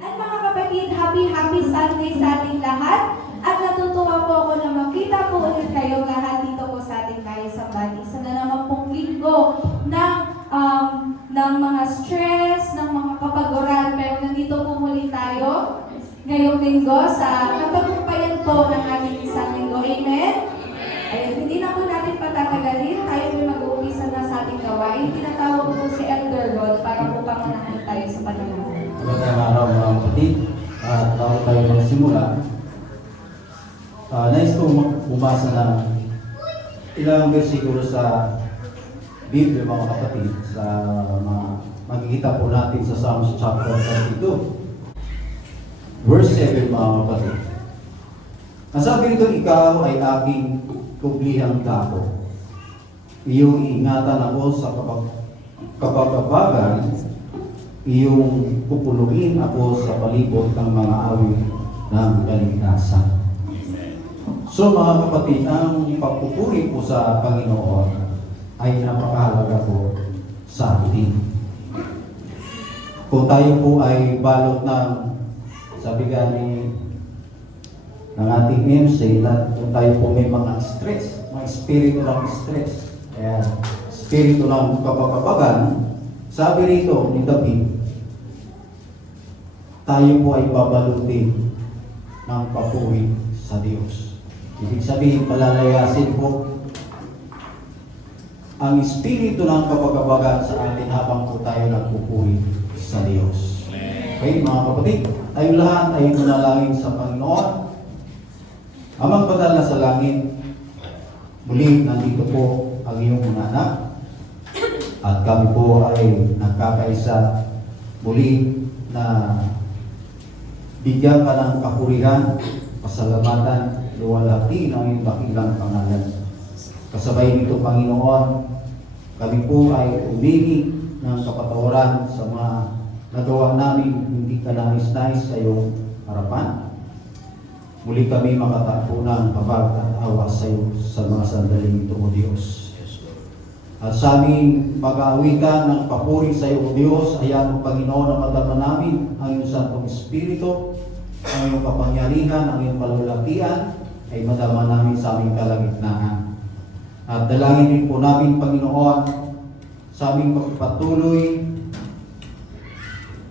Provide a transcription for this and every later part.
At mga kapatid, happy Sunday sa ating lahat. At natutuwa po ako na makita po ulit kayo lahat dito po sa ating tayo sa bati. Isa na naman pong linggo ng mga stress, ng mga kapaguran. Pero nandito po muli tayo ngayong linggo sa katagumpayan po ng ating isang linggo. Amen? Ayun, hindi na po natin patatagalin. Tayo po mag-uumpisa na sa ating gawain. Tinatawag ko po si Elder Rod para po pangunahan tayo sa panalangin. Magandang araw mga kapatid. At bago tayo magsimula, nais ko bumasa ng ilang versikulo sa Biblia mga kapatid sa makikita po natin sa Psalms chapter 32. Verse 7 mga kapatid. Ang sabi nito, ikaw ay aking kublihang dako. Iyong ingatan ako sa kapagabagan, iyong pupuluin ako sa palibot ng mga awit ng kaligtasan. So mga kapatid, ang pagpupuri po sa Panginoon ay napakahalaga po sa atin. Kung tayo po ay balot ng, sabi gani ng ating MC, na kung tayo po may mga stress, mga espiritu ng stress, espiritu ng kapakabagan, sabi rito ni David, tayo po ay babalutin ng papuri sa Diyos. Ibig sabihin, palalayasin po ang espiritu ng kapakabagan sa atin habang po tayo nagpupuri sa Diyos. Okay, mga kapatid, tayo lahat ay manalangin sa Panginoon. Amang banal na sa langit, muli nandito po ang iyong mga anak at kami po ay nagkakaisa muli na bigyan ka ng kapurihan, pasalamatan, luwalhati ng iyong dakilang pangalan. Kasabay nito, Panginoon, kami po ay humingi ng kapatawaran sa mga nagawa namin hindi ka nais-nais sa iyong harapan. Muli kami makatakbo ng kabag at awa sa iyo sa mga sandaling ito, O Diyos. At sa aming pag-aawitan ng papuri sa iyo, O Diyos, ayan mo, Panginoon, na madama namin ang iyong Santong Espiritu, ang iyong kapangyarihan, ang iyong kalulakian, ay madama namin sa aming kalagitnaan. At dalangin din po namin, Panginoon, sa aming pagpatuloy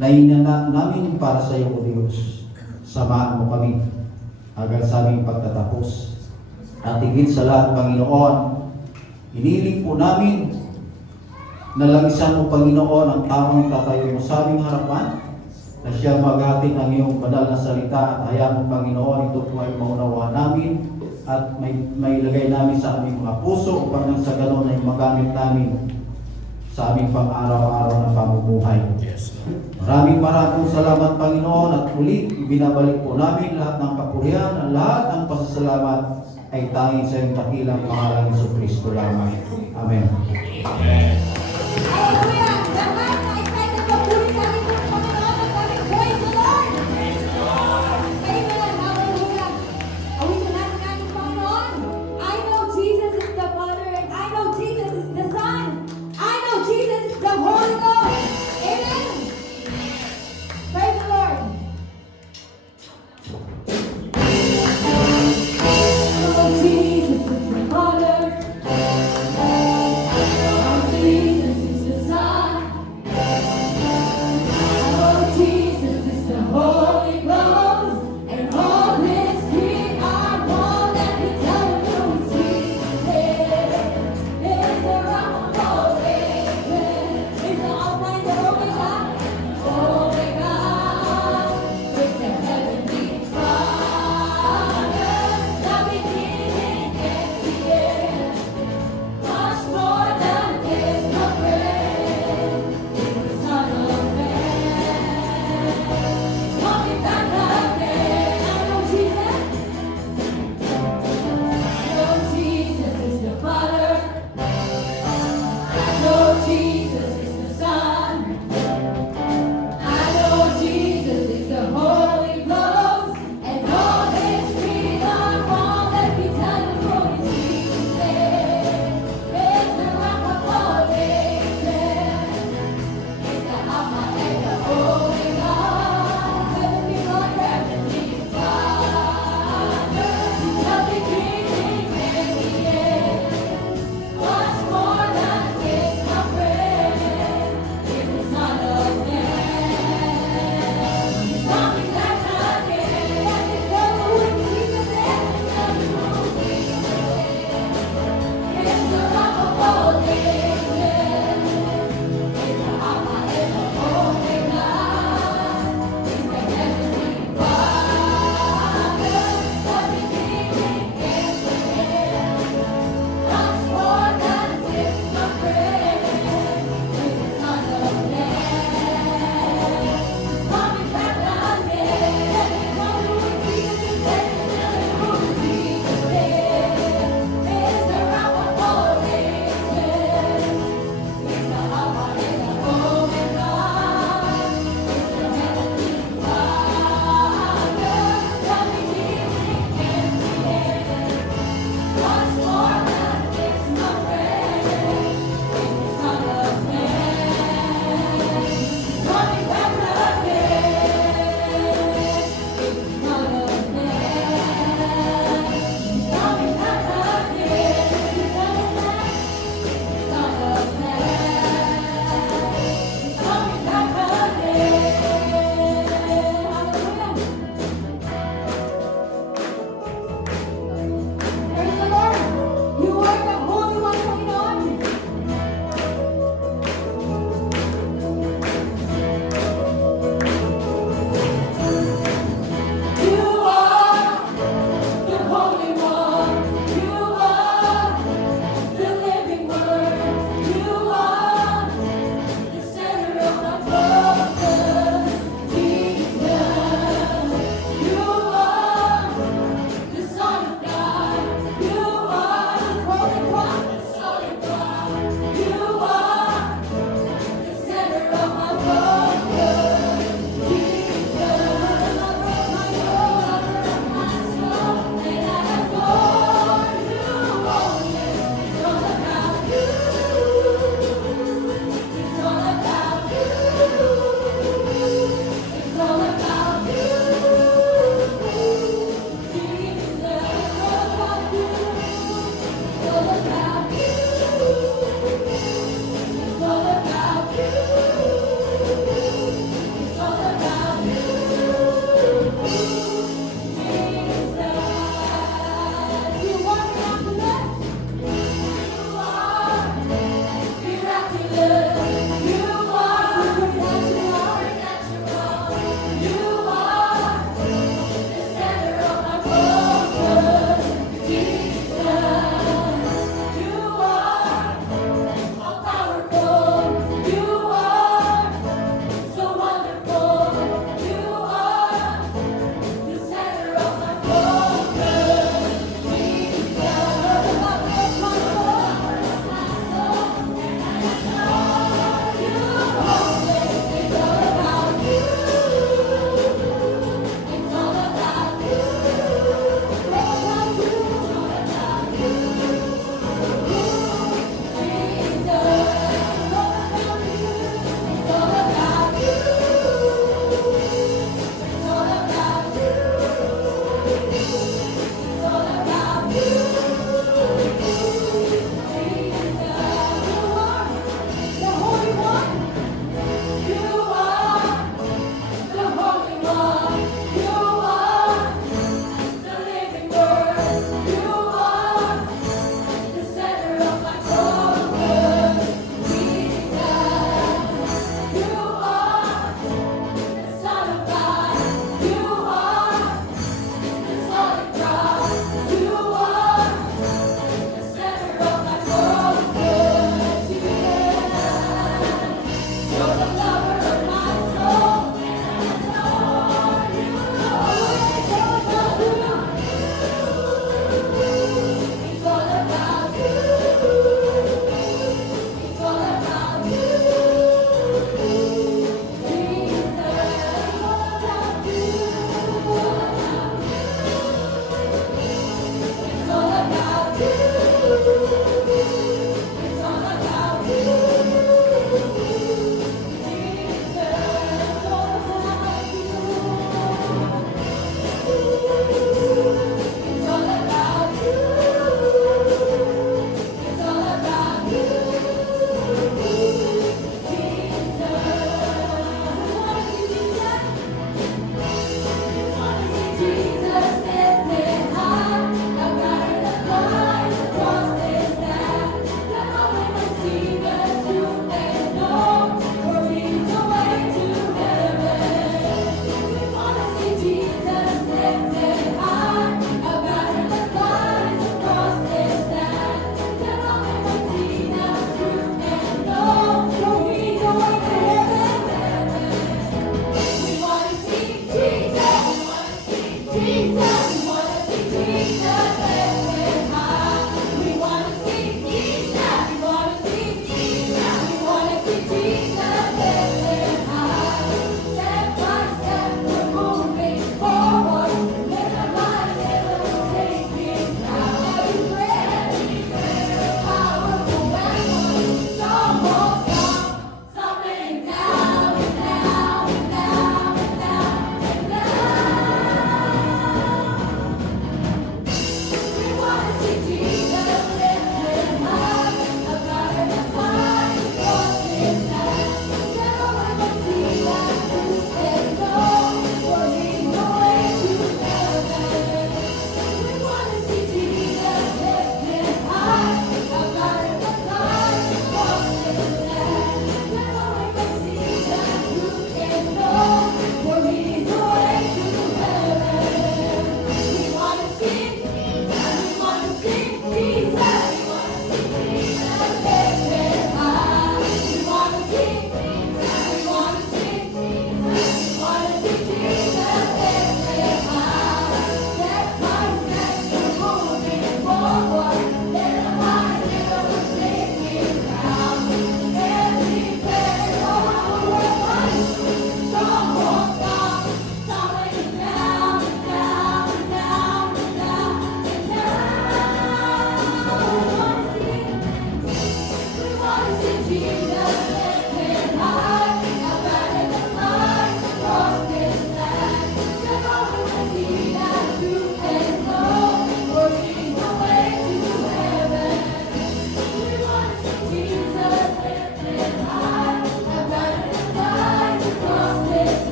na inana namin para sa iyo, O Diyos. Samahan mo kami hanggang sa aming pagtatapos. At higit sa lahat, Panginoon, iniling po namin na langisan mo, Panginoon, ang taong tatayo mo sa aming harapan, na siya maghatid ang iyong banal na salita, at hayaan mo, Panginoon, ito po ay maunawa namin at may ilagay namin sa aming mga puso upang nang sa ganon ay magamit namin sa aming pang-araw-araw na pamumuhay. Maraming salamat, Panginoon, at muli binabalik po namin lahat ng kapurihan, at lahat ng pasasalamat ay tanging sa iyong dakilang pangalan ni Jesucristo lamang. Amen. Amen. Hallelujah! Lahat na excited magpuri sa ating Panginoon at aming praise the Lord! Amen! Hallelujah! Awitin natin ating Panginoon. I know Jesus is the Father, and I know Jesus is the Son. I know Jesus is the Holy Ghost. Amen! Praise the Lord! Oh, Jesus is the Father.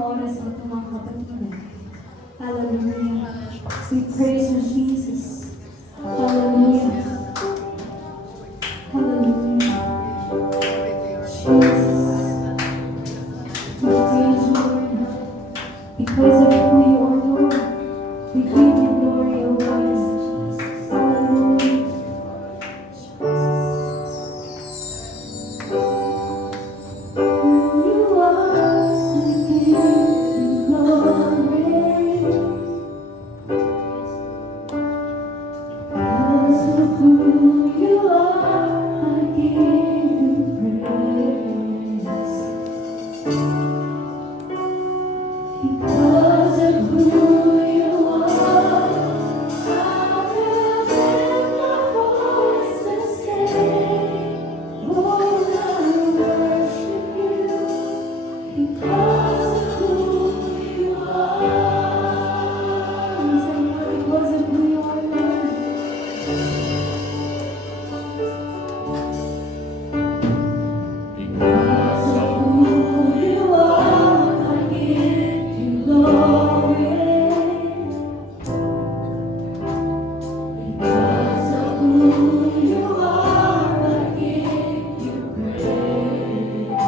mga oras na ito mga kapatid. Hallelujah. We praise you, Jesus. Hallelujah. Hallelujah. Jesus. We praise you, Lord. Because of who you are, Lord. We give you glory, O God. Hallelujah. Who you are, we give you glory. Because of who you are, I give you praise. Because of who you are, I will lift my voice and say, Lord, I worship you. Because of who you are. Because of who you are, Lord. Because of who you are, I give you glory. Because of who you are, I give you praise.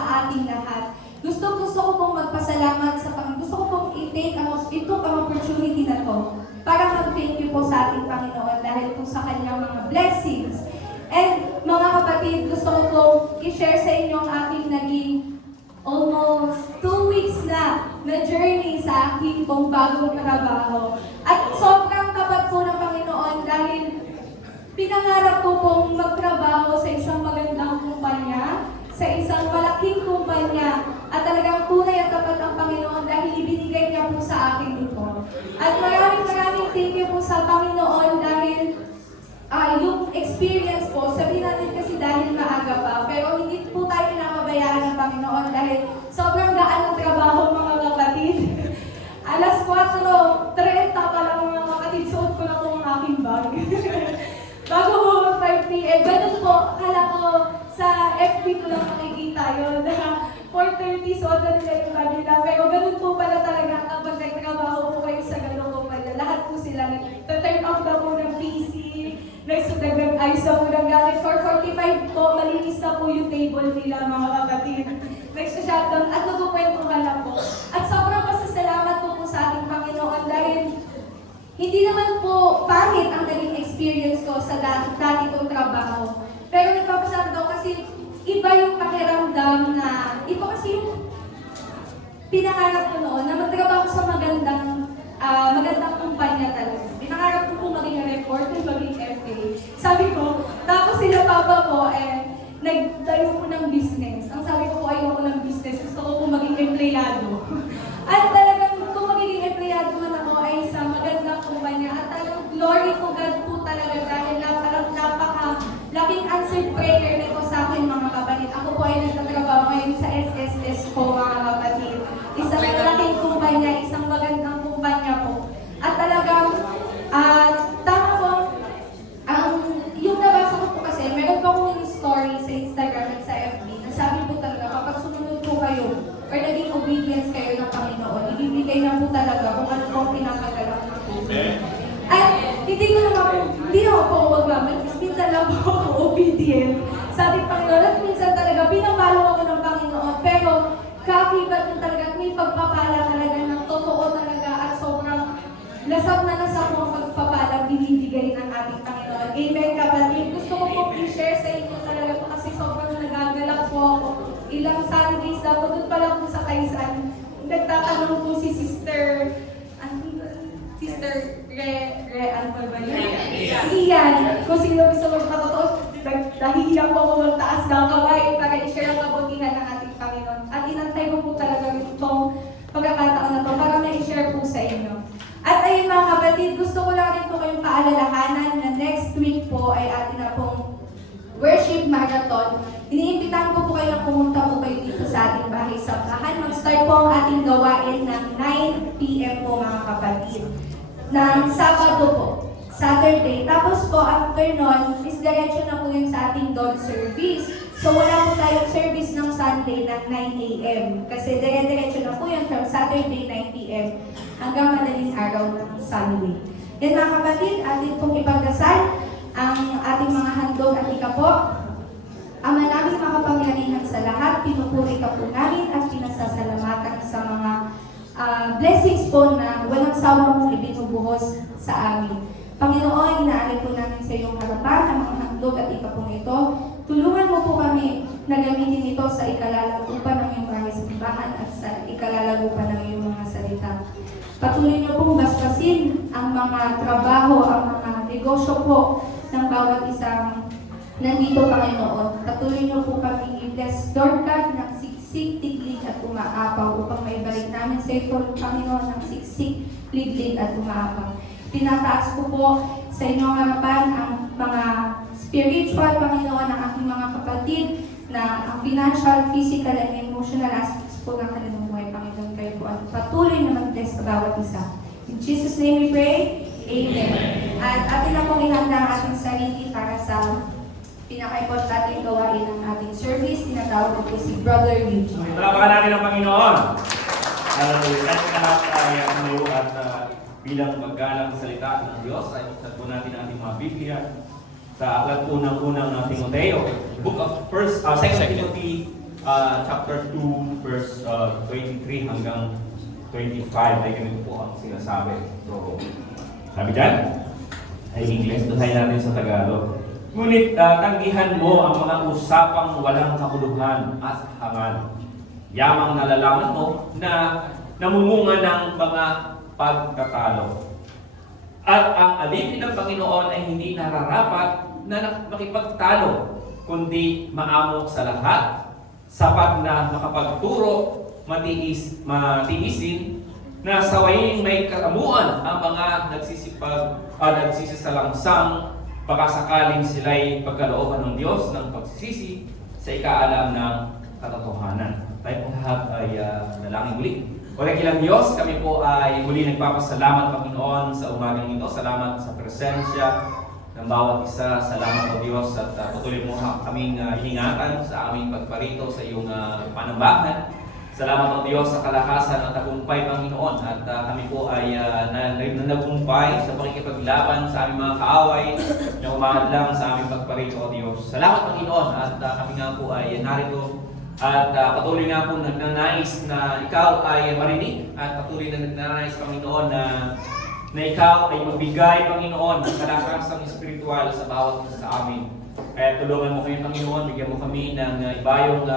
sa ating lahat. Gusto ko pong magpasalamat sa Panginoon. Gusto ko pong i-took ang opportunity na to para mag-thank you po sa ating Panginoon dahil po sa kanyang mga blessings. And mga kapatid, gusto ko pong i-share sa inyo ang aking naging almost 2 weeks na journey sa aking pong bagong trabaho. At sobrang tapat po ng Panginoon dahil pinangarap ko pong magtrabaho sa isang magandang kumpanya, sa isang malaking kumpanya, at talagang tunay at tapat ang Panginoon dahil ibinigay niya po sa akin ito. At maraming thank you po sa Panginoon dahil yung experience po, sabihin natin kasi dahil maaga pa, pero hindi po tayo pinapabayaan ng Panginoon dahil sobrang gaan ng trabaho mga kapatid. Alas 4:30 pa lang mga kapatid, suot ko na po ang aking bag. Bago po 5 p.m. Ganun po, akala ko sa FB ko lang makikita yun. 4:30, suot na nila yung bag nila. Pero ganun po pala talaga kapag nagtrabaho po kayo sa ganun po pala. Lahat po sila nag-turn off na po ng PC, nagsudagdag ayos na po ng gamit. 4:45 po, malinis na po yung table nila mga kapatid. Nagsashutdown at nagkukwentuhan lang po. At sobrang pasasalamat po sa ating Panginoon dahil hindi naman po pangit ang naging experience ko sa dati kong trabaho. Pero nagpapasalamat ako kasi iba yung pakiramdam na, iba kasi yung pinangarap ko noon na magtrabaho sa magandang kumpanya talaga. Pinangarap ko po maging reporter, maging FA. Sabi ko, tapos sila papa ko, nagtayo po ng business. Ang sabi ko po, ayoko ng business. Gusto ko po maging empleyado. At talagang kung magiging empleyado man ako ay sa magandang kumpanya. At talagang glory to God po talaga dahil napaka-laking answered prayer nito sa akin mga kapatid. Ako po ay nagtatrabaho ngayon sa SSS po mga kapatid. Isang malaking kumpanya, isang magandang kumpanya po. At talagang, tama po, yung nabasa ko po kasi, meron po akong story sa Instagram at sa FB na sabi po talaga, kapag sumunod po kayo or naging obedience kayo ng Panginoon, ibibigay na po talaga kung ano po ang pinakagalang ng puso. At hindi naman po ako magmamalis, minsan lang po ako obedient sa ating Panginoon. At minsan talaga, pinapalo ako ng Panginoon, pero kakibat mo talaga at may pagpapala talaga ng totoo talaga at sobrang lasap na lasap mo ang pagpapala binibigay ng ating Panginoon. Amen, kapatid. Gusto ko pong i-share sa inyo talaga po kasi sobrang nagagalak po ako. Ilang Sundays na po, doon pa lang po sa Kaisan. Nagtatanong po si Sister ano ba yun? Iyan. Kung sino gusto magpatotoo, nahihiyak po ako magtaas ng kamay para i-share ang kabutihan ng ating Panginoon. At inantay ko po talaga itong pagkakataon na to para ma-share po sa inyo. At ayun mga kapatid, gusto ko lang rin po kayong paalalahanan na next week po ay atin na pong worship marathon. Iniimbitahan ko po kayo na pumunta po kayo dito sa ating bahay sa Sambahan. Mag-start po ang ating gawain ng 9 p.m. po mga kapatid. Ng Sabado po, Saturday. Tapos po, after nun, is diretso na po yun sa ating dawn service. So wala po tayong service ng Sunday ng 9 a.m. Kasi dire-diretso na po yun from Saturday 9 p.m. hanggang madaling araw ng Sunday. Yan mga kapatid, atin pong ipagdasal ang ating mga handog at ika po. Ama namin makapangyarihan sa lahat, pinupuri ka po namin at pinasasalamatan sa mga blessings po na walang sawa mong ibinubuhos sa amin. Panginoon, inaali po namin sa iyong harapan ang mga handog at ika pong ito. Tulungan mo po kami na gamitin ito sa ikalalagupan ng iyong bahay simbahan at sa ikalalagupan ng iyong mga salita. Patuloy niyo pong basbasin ang mga trabaho, ang mga negosyo po ng bawat isang nandito, Panginoon. Patuloy niyo po kami i-bless, Lord God, ng siksik, tiglig at umaapaw upang maibalik namin sa iyo, Panginoon, ng siksik, liglig at umaapaw. Tinataas ko po sa inyong harapan ang mga spiritual, Panginoon, ng aking mga kapatid na ang financial, physical, and emotional aspects po ng kanilang buhay, Panginoon, kayo po at patuloy na mag-bless sa bawat isa. In Jesus' name we pray, Amen. At atin na pong ihanda ang ating sarili para sa pinaka-importanting gawain ng ating service. Tinatawag ko po si Brother Eugene. Palapakan natin ang Panginoon. Hallelujah. Kahit lahat ay tumayo at bilang maggalang salita ng Diyos, ay buksan po natin ang ating mga Biblia sa aklat unang-unang Timoteo. Book of 2 Timothy chapter 2, verse 23 hanggang 25 ay ganito po ang sinasabi. So, sabi dyan, ay English, basahin natin sa Tagalog. Ngunit tanggihan mo ang mga usapang walang kabuluhan at hangal. Yamang nalalaman mo na namumunga ng mga pagkatalo. At ang alipin ng Panginoon ay hindi nararapat na makipagtalo, kundi maamok sa lahat, sapat na makapagturo, matiisin, na sawayin may karamuan ang mga nagsisisalangsang, baka sakaling sila'y pagkalooban ng Diyos ng pagsisisi sa ikaalam ng katotohanan. Tayo pong lahat ay nalangin muli. O kilang Diyos, kami po ay muli nagpapasalamat, Panginoon, sa umagang ito. Salamat sa presensya ng bawat isa. Salamat po Diyos at patuloy mo kaming ingatan sa aming pagparito sa iyong panambahan. Salamat po Diyos sa kalakasan at tagumpay, Panginoon. At kami po ay nagumpay sa pakikipaglaban sa aming mga kaaway na umahadlang sa aming pagparito, O Diyos. Salamat, Panginoon. At kami nga po ay narito at patuloy nga po nagnanais na ikaw ay marinig at patuloy na nagnanais, Panginoon, na ikaw ay magbigay, Panginoon, ng kalakasang espiritual sa bawat isa sa amin. Kaya tulungan mo kami, Panginoon, bigyan mo kami ng ibayong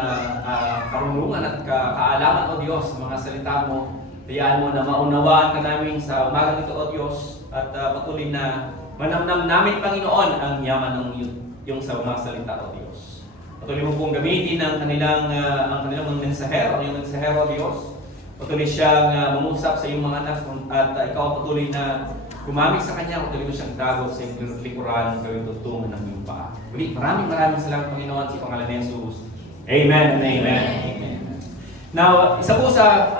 karunungan at kaalaman, O Diyos, sa mga salita mo. Tayaan mo na maunawaan ka namin sa umagang ito, O Diyos, at patuloy na manamnam namin, Panginoon, ang yaman ng iyong sa mga salita, O Diyos. Patuloy mo pong gamitin ang kanilang mga mensahero, ang iyong mensahero, O Diyos. Patuloy siyang mangusap sa iyong mga anak at ikaw patuloy na gumamit sa kanya, patuloy mo siyang dago sa iyong likuran, gawin tutungan ng iyong paa. Muli, maraming salamat, Panginoon, sa pangalan ni Jesus. Amen and amen. Amen. Now, isa po sa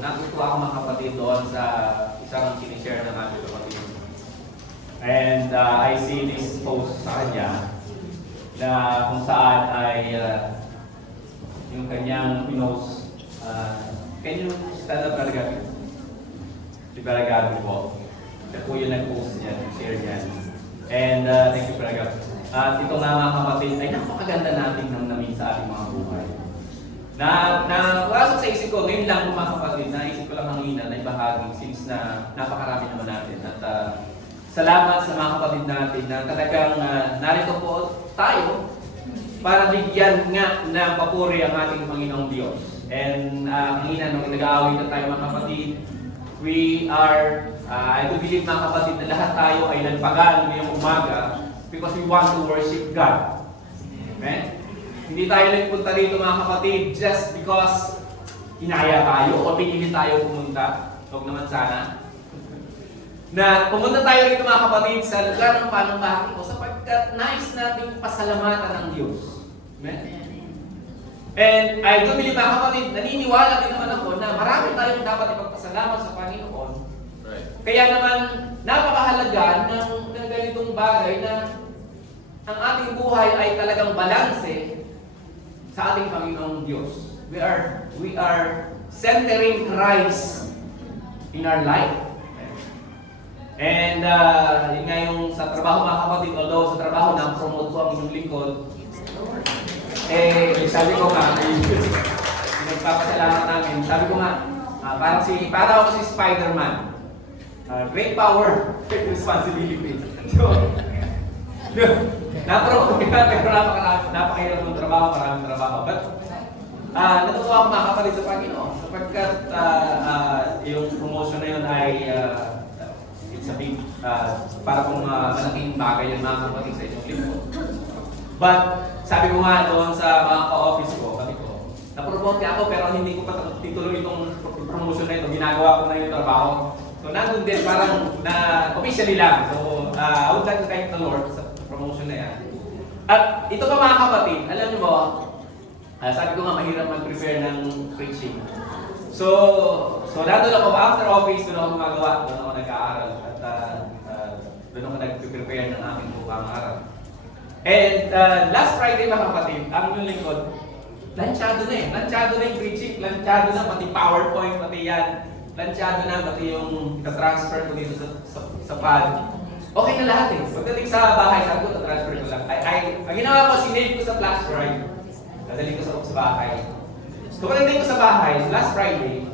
natutuwa ako mga kapatid doon sa isang sinishare ng ating kapatid. And I see this post sa kanya na kung saan ay yung kanyang pinost. Can you stand up, Baragabi? Si Baragabi po. Ito po yung nag-post niya, share niya. And thank you, Baragabi. At ito nga mga kapatid, ay napakaganda natin nang namin sa ating mga buhay. Pasok sa isip ko, ngayon lang mga kapatid, naisip ko lang hangina na ibahagi since na napakarami naman natin. At salamat sa mga kapatid natin na talagang narito po tayo para bigyan nga ng papuri ang ating Panginoong Diyos. And kanina nung nag-aawit na tayo mga kapatid, we are, I do believe mga kapatid na lahat tayo ay nagpagaan ngayong umaga because we want to worship God. Amen? Hindi tayo nagpunta dito mga kapatid just because inaya tayo o pinili tayo pumunta. Huwag naman sana. Na pumunta tayo dito mga kapatid sa lugar ng panambahan ko sapagkat nais nating pasalamatan ng Diyos. Amen? And I do believe mga kapatid, naniniwala din naman ako na marami tayong dapat ipagpasalamat sa Panginoon. Right. Kaya naman, napakahalaga ng ganitong bagay na ang ating buhay ay talagang balanse sa ating Panginoong Diyos. We are centering Christ in our life. And yun nga yung sa trabaho mga kapatid, although sa trabaho na-promote ko ang inyong lingkod, sabi ko nga, nagpapasalamat namin, sabi ko nga, para ako si Spider-Man. Great power, great responsibility. So, na-promote ko pero napakahirap ng trabaho, maraming trabaho. But, natutuwa ako mga kapatid sa Panginoon sapagkat yung promotion na yun ay it's a big, para kung malaking bagay yung mga kapatid sa inyong lingkod. But, sabi ko nga doon sa mga ka-office ko, sabi ko, na-promote niya ako pero hindi ko pa tituloy itong promotion na ito, ginagawa ko na yung trabaho. So, nandun din parang na officially lang. So, I would like to thank the Lord sa promotion na yan. At ito pa mga kapatid, alam niyo ba, sabi ko nga mahirap mag-prepare ng preaching. So nandun ako after office, doon ako gumagawa, doon ako nag-aaral. At doon ako nag-prepare ng aking bukang aral. And last Friday mga kapatid, ang yung lingkod, lansyado na eh. Lansyado na yung preaching, lansyado na pati PowerPoint, pati yan. Lansyado na pati yung transfer ko dito sa pad. Okay na lahat eh. Pagdating sa bahay, sabi ko, transfer ko lang. Ang ginawa ko, sinave ko sa flash drive. Dadalhin ko sa bahay. So pagdating ko sa bahay, last Friday,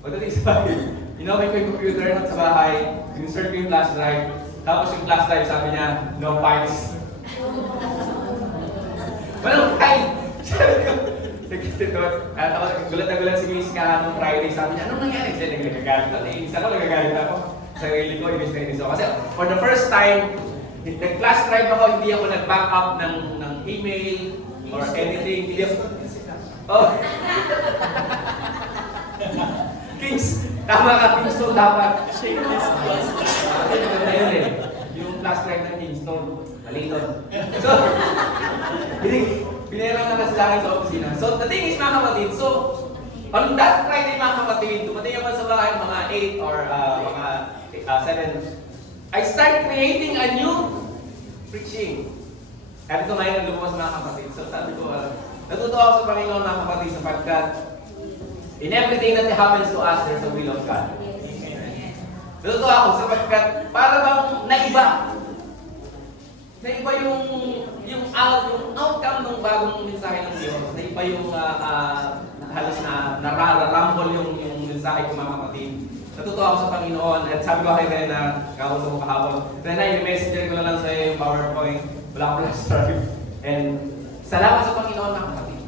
pagdating sa bahay, inokay ko yung computer sa bahay, insert ko yung flash drive, tapos yung flash drive sabi niya, no files. Walang file! Sabi ko, tapos gulat na gulat si Miss ka nung Friday, sabi niya, anong nangyari? Kasi nagagalit ako. Isa ko, nagagalit ako. Sarili ko, inis na inis ako. Kasi for the first time, nag-flash drive ako, hindi ako nag-back up ng email or anything. Hindi ako... Oh. Kings, tama ka, Kingston dapat. Maganda yun eh. Yung flash drive ng Kingston, mali doon. So, pinayaran na kasi sa akin sa opisina. So, the thing is mga kapatid, so, on that Friday mga kapatid, dumating ako sa bahay mga 8 or mga 7, I start creating a new preaching. Kaya ito ngayon ang lumabas mga kapatid. So, sabi ko, natutuwa ako sa Panginoon mga kapatid sapagkat in everything that happens to us, there's a will of God. Natutuwa ako sapagkat para bang naiba yung outcome ng bagong mensahe ng Diyos. Naiba yung halos na nararambol yung mensahe ko mga kapatid. Natutuwa ako sa Panginoon at sabi ko kay Rena, kausap ko kahapon, Rena, yung messenger ko na lang sa'yo yung PowerPoint, wala ko flash drive. And salamat sa Panginoon mga kapatid.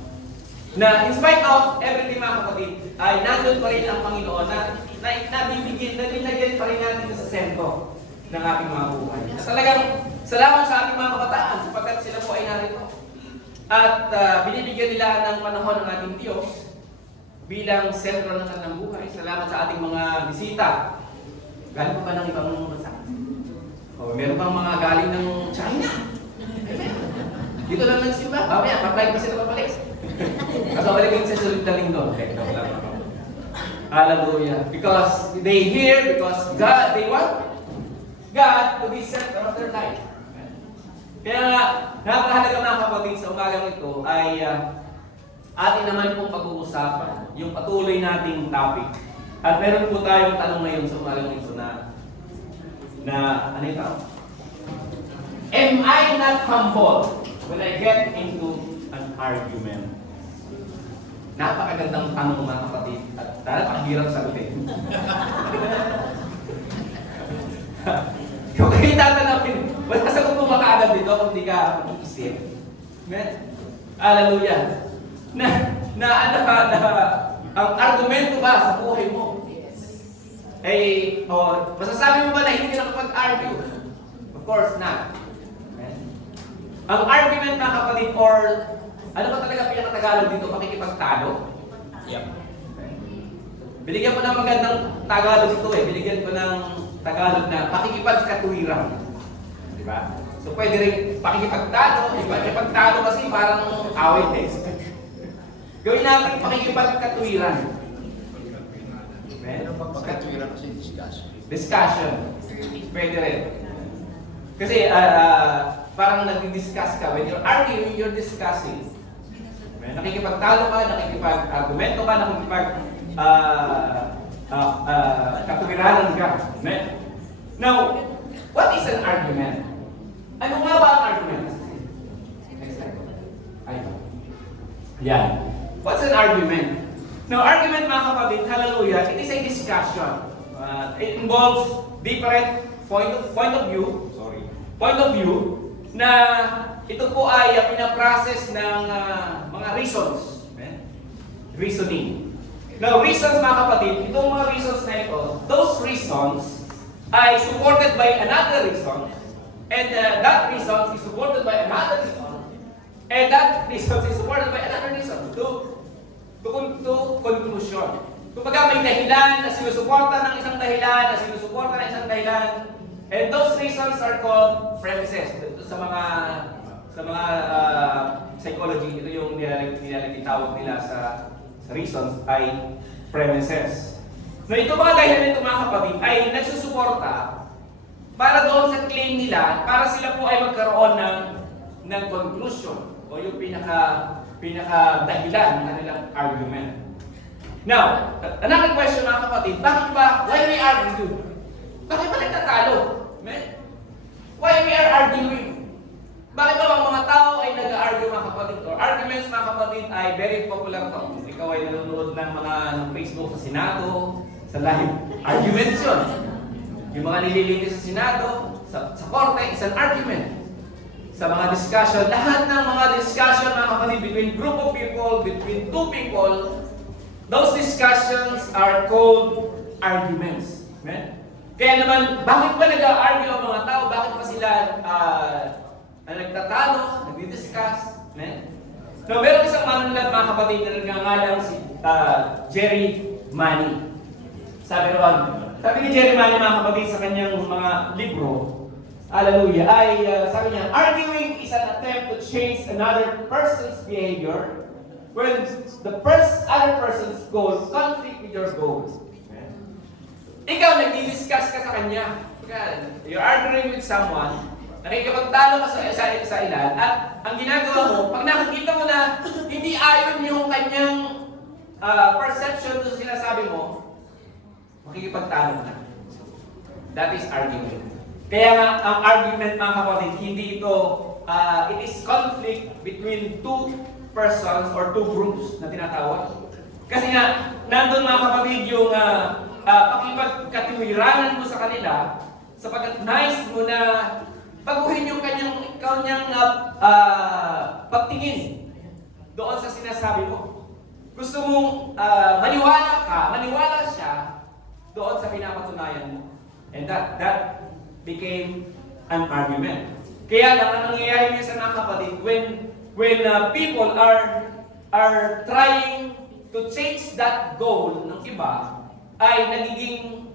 Na in spite of everything mga kapatid, ay nandun pa rin ang Panginoon na nilagyan pa rin natin sa sentro ng ating mga buhay. At talagang salamat sa ating mga kabataan sapagkat sila po ay narito. At binibigyan nila ng panahon ng ating Diyos bilang sentro ng kanilang buhay. Salamat sa ating mga bisita. Galing pa ba ng ibang bansa? O meron pang mga galing ng China. Amen. Dito lang nagsimba. Mamaya, apply pa sila papalik. Kasi balikin sa sulit na linggo. Okay, hallelujah. Because they hear, because God, they want God to be center of their life. Kaya nga, napakahalaga mga kapatid sa umagang ito ay atin naman pong pag-uusapan yung patuloy nating topic. At meron po tayong tanong ngayon sa umagang ito na ano ito? Am I not humble when I get into an argument? Napakagandang tanong mga kapatid at napakahirap sagutin. Kung kayo tatanapin, wala sa kung kumakaagad dito kung di ka mag-iisip. Amen? Hallelujah. Ang argumento ba sa buhay mo? Eh, masasabi mo ba na hindi ka nakapag-argue? Of course not. Amen? Ang argument na kapatid or ano ba talaga pinakatagalog dito? Pakikipagtalo? Yep. Okay. Binigyan ko ng magandang Tagalog ito eh. Binigyan ko ng Tagalog na pakikipagkatuwiran. Di ba? So pwede rin pakikipagtalo. Pakikipagtalo kasi parang away eh. Gawin natin pakikipagkatuwiran. Pero pagkatuwiran kasi Discussion. Pwede rin. Kasi parang nag-discuss ka. When you're arguing, you're discussing. Nakikipagtalo ka, nakikipag-argumento ka, katuwiranan ka. Now, what is an argument? Ano nga ba ang argument? Yan. What's an argument? Now, argument mga kapatid, hallelujah, it is a discussion. It involves different point of view na ito po ay pinaprocess ng mga reasons. Reasoning. Now, reasons mga kapatid, itong mga reasons na ito, those reasons ay supported by another reason, and that reason is supported by another reason, and that reason is supported by another reason to conclusion. Kumbaga may dahilan na sinusuporta ng isang dahilan, na sinusuporta ng isang dahilan, and those reasons are called premises. Ito sa mga psychology, ito yung nilalagitawag nila sa reasons ay premises. Na ito mga dahilan nito mga kapatid ay nagsusuporta para doon sa claim nila, para sila po ay magkaroon ng conclusion o yung pinaka dahilan ng kanilang argument. Now, another question mga kapatid, bakit ba, why we argue? Bakit ba nagtatalo? Why we are arguing? Bakit ba ang mga tao ay nag-argue mga kapatid? Or arguments mga kapatid ay very popular to. Ikaw ay nanonood ng mga ng Facebook sa Senado, sa live. Arguments yun. Yung mga nililitis sa Senado, sa Korte, is an argument. Sa mga discussion, lahat ng mga discussion mga kapatid between group of people, between two people, those discussions are called arguments. Amen? Kaya naman, bakit ba nag-argue ang mga tao? Bakit pa sila nagtatalo, nagdi-discuss? Amen? So, meron isang manulat mga kapatid na nagngangalang si Jerry Money. Sabi ni Jerry Money mga kapatid sa kanyang mga libro, hallelujah, ay sabi niya, arguing is an attempt to change another person's behavior when the other person's goals conflict with your goals. Ikaw, nagdi-discuss ka sa kanya. You're arguing with someone, nakikipagtalo ka sa ilan, at ang ginagawa mo, pag nakikita mo na hindi ayon yung kanyang perception sa sinasabi mo, makikipagtalo ka na. That is argument. Kaya nga, ang argument mga kapatid, hindi ito, it is conflict between two persons or two groups na tinatawag. Kasi nga, nandun mga kapatid yung pakipagkatiwiranan mo sa kanila, sapagkat nais mo na baguhin yung kanyang pagtingin doon sa sinasabi mo. Gusto mong maniwala siya doon sa pinapatunayan mo. And that became an argument. Kaya lang ang nangyayari minsan mga kapatid, when people are trying to change that goal ng iba, ay nagiging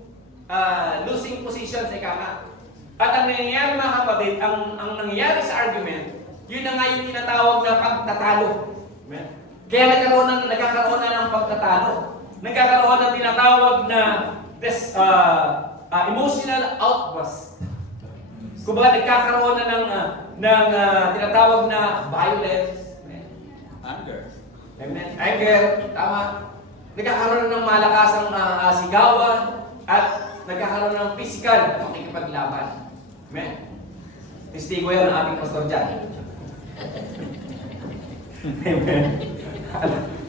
losing position sa ikama. At ang nangyayari mga kapatid, ang nangyayari sa argument, yun na nga yung tinatawag na pagtatalo. Kaya nagkakaroon na ng pagtatalo. Nagkakaroon ng tinatawag na emotional outburst. Kumbaga nagkakaroon na ng tinatawag na violence. Anger. Tama. Nagkakaroon ng malakasang sigawan at nagkakaroon ng physical na pakikipaglaban. Amen? Testigo yan ang ating pastor dyan. Amen.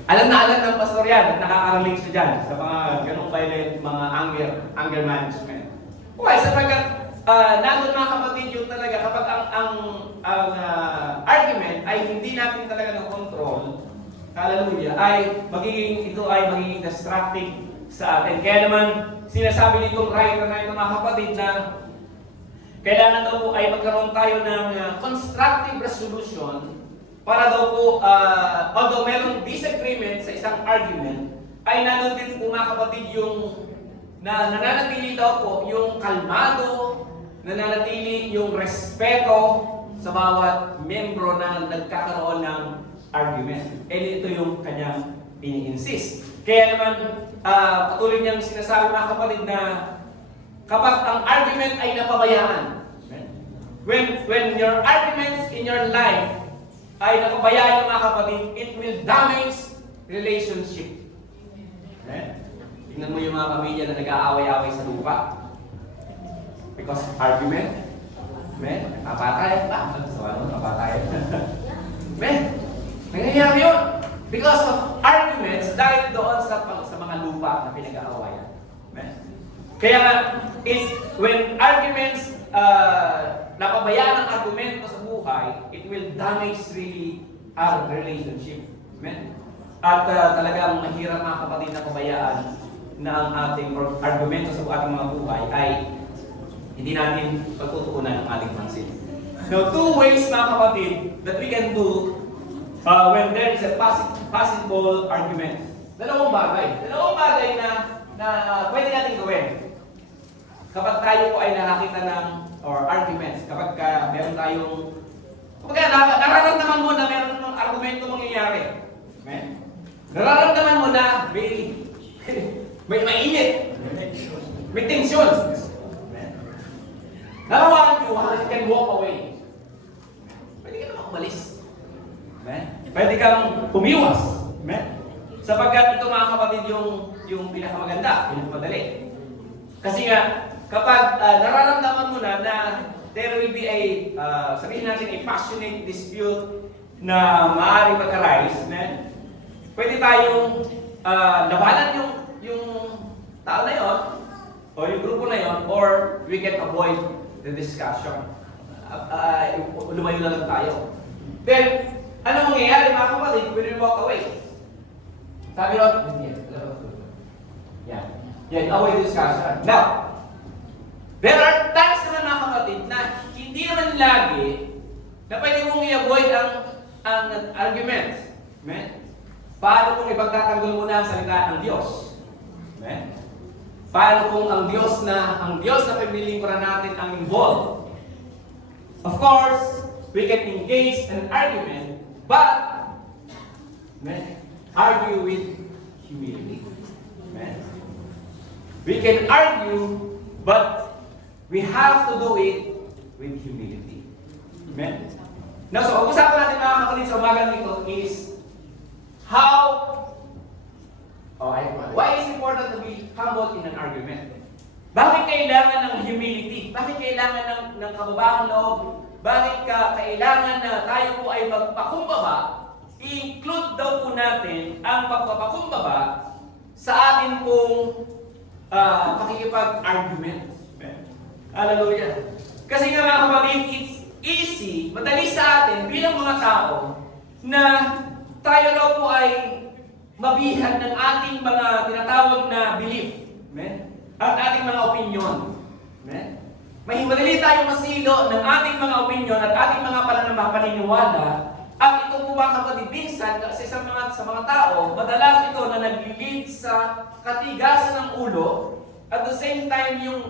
Alam na alam ng pastor yan at nakakaraling siya dyan sa mga ganong violent, mga anger management. Okay, sapagkat nandun mga kapatid yung talaga kapag ang argument ay hindi natin talaga ng control, hallelujah, ito ay magiging distracting sa atin. Kaya naman, sinasabi nitong writer na ito mga kapatid na kailangan daw po ay magkaroon tayo ng constructive resolution para daw po, although merong disagreement sa isang argument, ay nandun din po mga kapatid yung nananatili daw po yung kalmado, nananatili yung respeto sa bawat membro na nagkakaroon ng argument. And ito yung kanyang ini-insist. Kaya naman, patuloy niyang sinasabi mga kapatid na kapag ang argument ay napabayaan, when your arguments in your life ay napabayaan mga kapatid, it will damage relationship. Tingnan mo yung mga pamilya na nag-aaway-aaway sa lupa because of argument. Napatay. Napatay. Nangyayari yun. Because of arguments, dahil doon sa mga lupa na pinag-aawayan. Kaya nga, when arguments, napabayaan ang argumento sa buhay, it will damage really our relationship. Amen? At talagang mahirap mga kapatid na pabayaan na ang ating argumento sa ating mga buhay ay hindi natin pagtutuunan ng ating pansin. Now, two ways mga kapatid that we can do when there is a possible argument. Dalawang bagay na pwede natin gawin. Kapag tayo po ay nakakita ng arguments, kapag meron tayong nararamdaman mo na meron ng argumento mangyayari. Nararamdaman mo na may mainit. May tension. Number one, you can walk away. Pwede ka naman umalis. Pwede kang umiwas. Sapagkat ito mga kapatid yung pinakamaganda, pinakamadali. Kasi nga, kapag nararamdaman mo na there will be a, sabihin natin, a passionate dispute na maaaring mag-arise, pwede tayong labanan yung tao na yon o yung grupo na yon, or we can avoid the discussion. Lumayo na lang tayo. Then, ano mangyayari mga kapatid when we walk away? Sabi ron, yan, away discussion. Now, there are times naman mga kapatid na hindi naman lagi na pwede mong i-avoid ang argument. Amen? Paano kung ipagtatanggol mo na ang salita ng Diyos? Amen? Paano kung ang Diyos na pinilingkuran natin ang involved? Of course, we can engage in an argument, but argue with humility. Amen? We can argue, but we have to do it with humility. Amen? Now, so, pag-usapan natin mga kapatid sa umagang ito is why is it important to be humble in an argument? Bakit kailangan ng humility? Bakit kailangan ng kababaang loob? Bakit kailangan na tayo po ay magpakumbaba? I-include daw po natin ang pagpapakumbaba sa atin pong pakikipag-argument. Hallelujah. Kasi nga mga kapatid, it's easy, madali sa atin bilang mga tao na tayo raw po ay mabihag ng ating mga tinatawag na belief. Amen? At ating mga opinion. Amen? Madali tayong masilo ng ating mga opinion at ating mga paniniwala. At ito po mga kapatid, minsan kasi sa mga tao, madalas ito na nag-lead sa katigasan ng ulo at the same time yung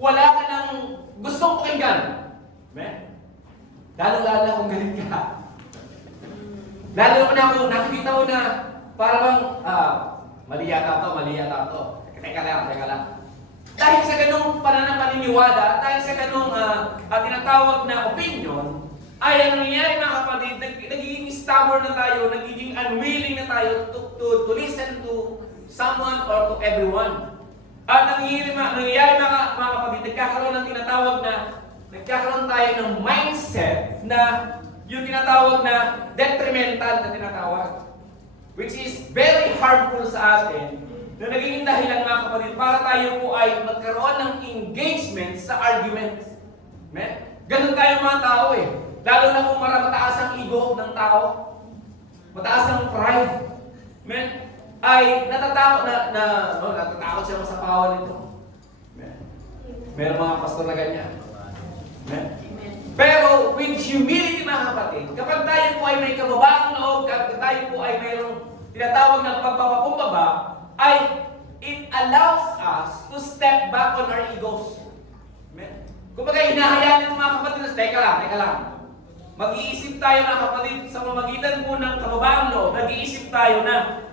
wala ka ng gustong pakinggan. Amen? Lalo-lalo kung galit ka. Lalo na kung nakikita mo na parang mali yata to. Teka lang. Dahil sa ganung paniniwala, dahil sa ganung tinatawag na opinion, ay ang nangyayari mga kapatid, nagiging stubborn na tayo, nagiging unwilling na tayo to listen to someone or to everyone. At nangyayari mga kapatid, nagkakaroon tayo ng mindset na yung tinatawag na detrimental na tinatawag, which is very harmful sa atin, na nagiging dahilan mga kapatid para tayo po ay magkaroon ng engagement sa argument. Ganun tayo mga tao eh. Lalo na kung mataas ang ego ng tao, mataas ang pride, ay natatakot natatakot siya sa pawan nito. Meron mga pastor na ganyan. Pero with humility mga kapatid, kapag tayo po ay may kababaang loob, kapag tayo po ay mayroong tinatawag ng pagpapakumbaba, ay it allows us to step back on our egos. Kumbaga hinahayaan ito mga kapatid, teka lang. Mag-iisip tayo mga kapatid sa mamagitan po ng kababaang loob, nag-iisip tayo na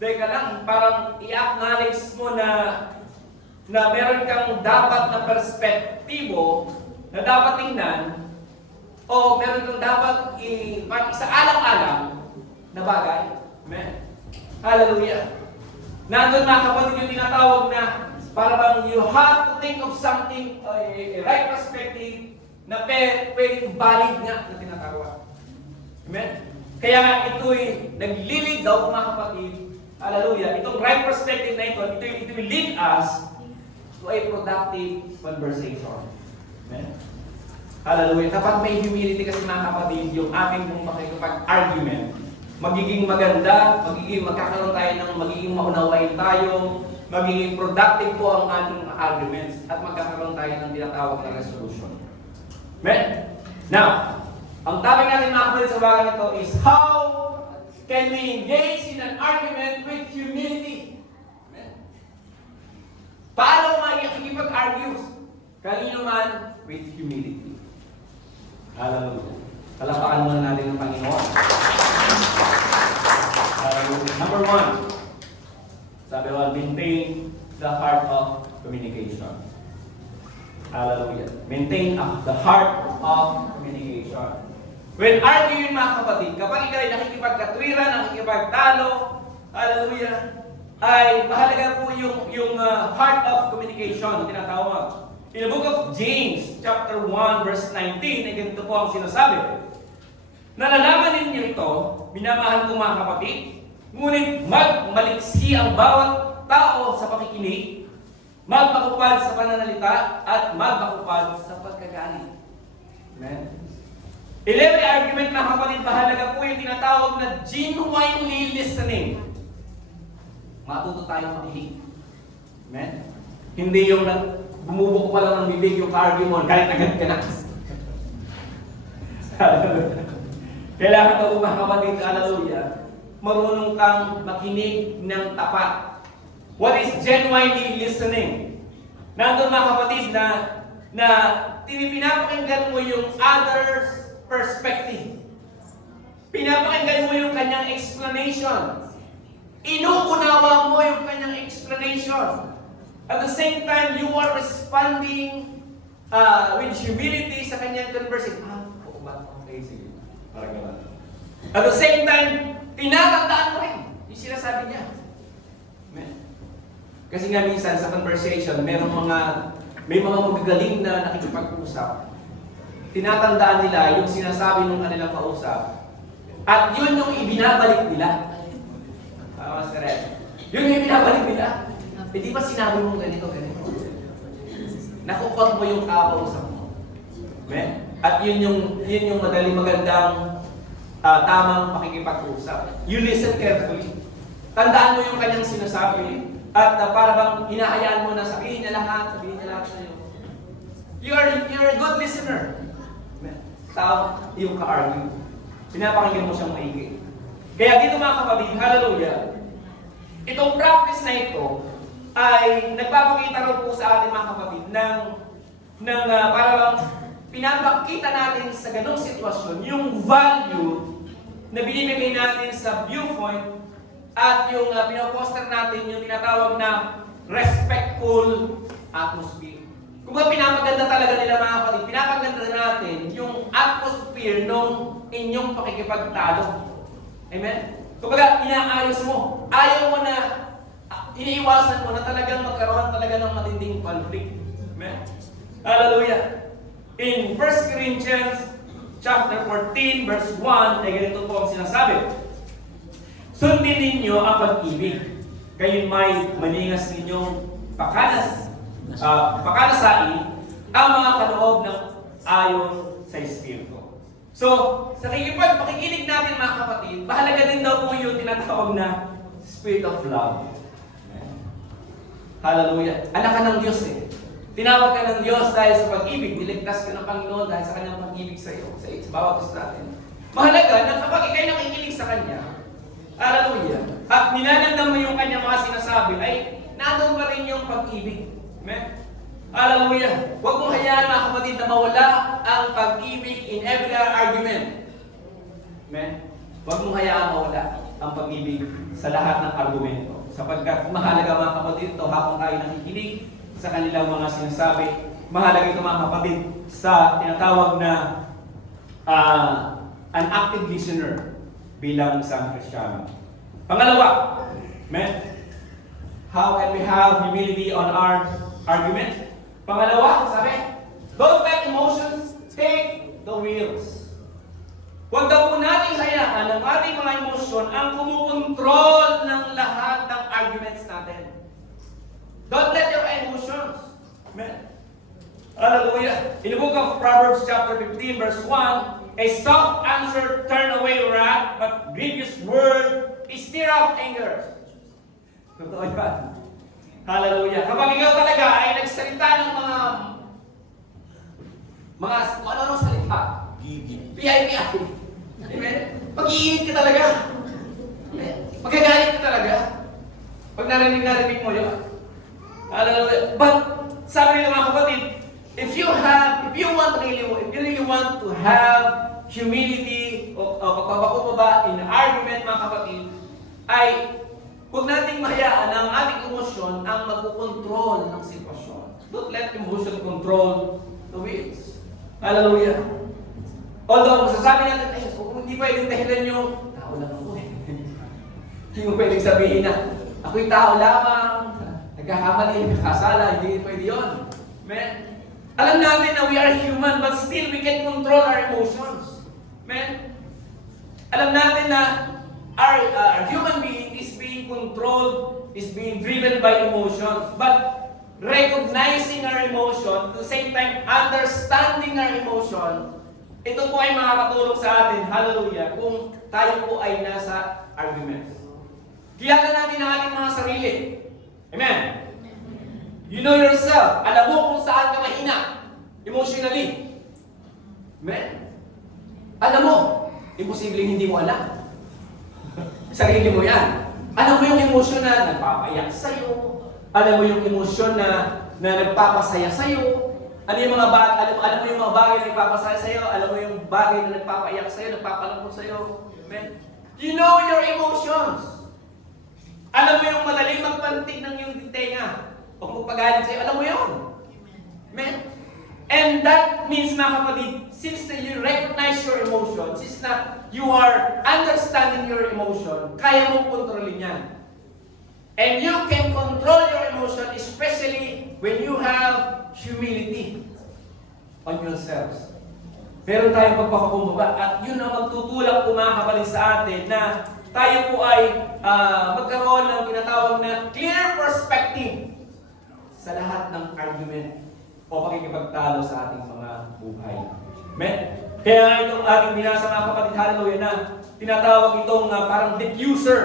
teka lang, parang i-acknowledge mo na meron kang dapat na perspektibo na dapat tingnan o meron kang dapat isa-alang-alang na bagay. Amen. Hallelujah. Nandun mga kapatid yung tinatawag na parang you have to think of something, a right perspective na pwedeng valid nga na tinatawag. Amen? Kaya nga ito'y naglilid daw mga kapatid. Hallelujah. Itong right perspective na ito will lead us to a productive conversation. Amen? Hallelujah. Kapag may humility kasi mga kapatid, yung ating pong makikipag-argument, magiging maganda, magkakaroon tayo ng magiging maunawain tayo, magiging productive po ang ating arguments, at magkakaroon tayo ng tinatawag na resolution. Amen? Now, ang topic natin mga kapatid sa bagang ito is how can we engage in an argument with humility? Amen? Paano makikipag-argue? Kanino man with humility. Hallelujah. Palapakan muna natin ng Panginoon. Number 1, sabi ko, maintain the heart of communication. Hallelujah. Maintain the heart of communication. When arguing mga kapatid, kapag ikaw ay nakikipagkatwiran, nakikipagtalo, hallelujah, ay mahalaga po yung heart of communication na tinatawag. In the book of James, chapter 1, verse 19, ay ganito po ang sinasabi. Nalalaman ninyo ito, minamahal kong mga kapatid, ngunit magmaliksi ang bawat tao sa pakikinig, magmakupad sa pananalita, at magmakupad sa pagkagaling. Amen? In every argument na kapatid, mahalaga po yung tinatawag na genuinely listening. Matuto tayong makinig. Amen? Hindi yung bumubuko pa lang ng bibig yung ka-argue mo, kahit agad ka na. Kailangan ka po mga kapatid, hallelujah, marunong kang makinig ng tapat. What is genuinely listening? Nandun mga kapatid na pinapakinggan mo yung other's perspective. Pinapakinggan mo yung kanyang explanation. Inuunawa mo yung kanyang explanation. At the same time, you are responding with humility sa kanyang conversation. Oo ba? Okay, sige. Parang gano'n. At the same time, tinatandaan mo rin yung sinasabi niya. Amen. Kasi nga minsan sa conversation, may mga magagaling na nakikipag-usap. Tinatandaan nila yung sinasabi ng kanilang kausap. At yun yung ibinabalik nila. Master Ed. Yun yung ibinabalik nila. Eh di ba sinabi mo ganito? Nakukot mo yung kausap mo. Amen? At yun yung magandang tamang pakikipag-usap. You listen carefully. Tandaan mo yung kanyang sinasabi. At para bang hinahayaan mo na sabihin niya lahat sa'yo. You're a good listener. Tao, yung ka-argue. Pinapakinggan mo siyang maigi. Kaya dito mga kapatid, hallelujah, itong practice na ito ay nagpapakita rin po sa ating mga kapatid ng para bang pinapakita natin sa ganong sitwasyon yung value na binibigay natin sa viewpoint at yung pinaposter natin yung tinatawag na respectful atmosphere. Kung ba pinapaganda talaga nila mga kapatid, pinapaganda natin yung atmosphere nung inyong pakikipagtalo. Amen? Kung baga, inaayos mo. Ayaw mo na, iniiwasan mo na talagang magkaroon talaga ng matinding conflict. Amen? Hallelujah! In 1 Corinthians chapter 14, verse 1, ay ganito po ang sinasabi. Sundin ninyo ang pag-ibig. Kayo'y may maningas ninyong pakanasain ang mga kaloob ng ayon sa Espiritu. So, sa pakikinig natin mga kapatid, mahalaga din daw po yung tinatawag na Spirit of Love. Hallelujah. Anak ka ng Diyos eh. Tinawag ka ng Diyos dahil sa pag-ibig. Niligtas ka ng Panginoon dahil sa kanyang pag-ibig sa iyo. Sa bawat isa natin. Mahalaga na kapag ikay nakikinig sa Kanya, hallelujah, at ninanandam mo yung Kanyang mga sinasabi, ay nandun pa rin yung pag-ibig. Amen? Hallelujah. Huwag mong hayaan mga kapatid na mawala ang pag-ibig in every argument. Amen? Huwag mong hayaan mawala ang pag-ibig sa lahat ng argumento. Sapagkat mahalaga mga kapatid ito habang tayo nakikinig sa kanilang mga sinasabi. Mahalaga ito mga kapatid sa tinatawag na an active listener bilang isang Kristiyano. Pangalawa, amen? How can we have humility on our argument? Pangalawa, sabi, don't let emotions take the wheels. Huwag daw po natin hayaan ang ating mga emosyon ang kumukontrol ng lahat ng arguments natin. Don't let your emotions. Amen. Hallelujah. In the book of Proverbs chapter 15 verse 1, a soft answer turn away wrath, but grievous word stir up anger. Totoo yan. Hallelujah. Kapag ikaw talaga ay nagsalita ng mga ano-ano salita, PIPI. Amen? Mag-iinit ka talaga. Magagalit ka talaga. Pag narinig mo yun. Hallelujah. But, sabi nila mga kapatid, if you really want to have humility o pagpapakumbaba in argument mga kapatid, ay huwag nating mahayaan ang ating emosyon ang magkukontrol ng sitwasyon. Don't let emotion control the wheels. Hallelujah. Although, masasabi natin, ay, hindi pwedeng dahilan yung tao lang ako eh. Hindi mo pwedeng sabihin na, ako'y tao lamang, nagkakamali, nakasala, hindi pwede yun. Amen? Alam natin na we are human, but still we can control our emotions. Amen? Alam natin na our human being is being controlled, is being driven by emotions. But recognizing our emotion, at the same time, understanding our emotion, ito po ay makakatulong sa atin, hallelujah, kung tayo po ay nasa arguments. Kilala natin ang ating mga sarili. Amen? You know yourself. Alam mo kung saan ka mahina emotionally. Amen? Alam mo, imposibleng hindi mo alam. Sarili mo yan. Alam mo yung emosyon na nagpapayak sa'yo. Alam mo yung emosyon na nagpapasaya sa'yo. Ano yung mga alam mo yung mga bagay na nagpapasaya sa'yo. Alam mo yung bagay na nagpapayak sa'yo, nagpapalambot sa'yo. Amen? You know your emotions. Alam mo yung madaling magpantig ng iyong tenga o magpagalit sa'yo. Alam mo yun. Amen? And that means, mga kapatid, since that you recognize your emotions, since na you are understanding your emotion, kaya mong kontrolin yan. And you can control your emotion, especially when you have humility on yourselves. Meron tayong pagpakakumbaba at yun ang magtutulak po, mga kapatid, sa atin na tayo po ay magkaroon ng tinatawag na clear perspective sa lahat ng argument o pakikipagtalo sa ating mga buhay. Amen? Kaya itong ating binasa, mga kapatid, hallelujah, na tinatawag itong parang diffuser,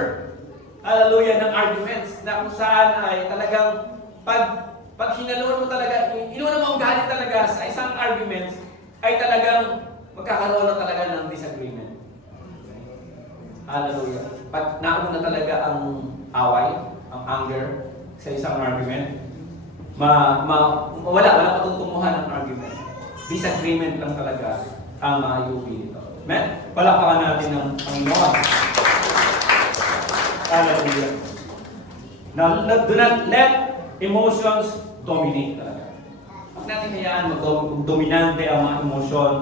hallelujah, ng arguments, na kung saan ay talagang pag hinaluan mo talaga, inuuna mo ang galit talaga sa isang argument, ay talagang magkakaroon na talaga ng disagreement. Hallelujah. Pag nauna talaga ang away, ang anger sa isang argument, wala patutunguhan ng argument. Disagreement lang talaga ang maiuwi nito. Amen? Palakpakan natin ng Panginoon. Hallelujah. Now, do not let emotions dominate talaga. Huwag natin hayaan mag-dominante ang mga emosyon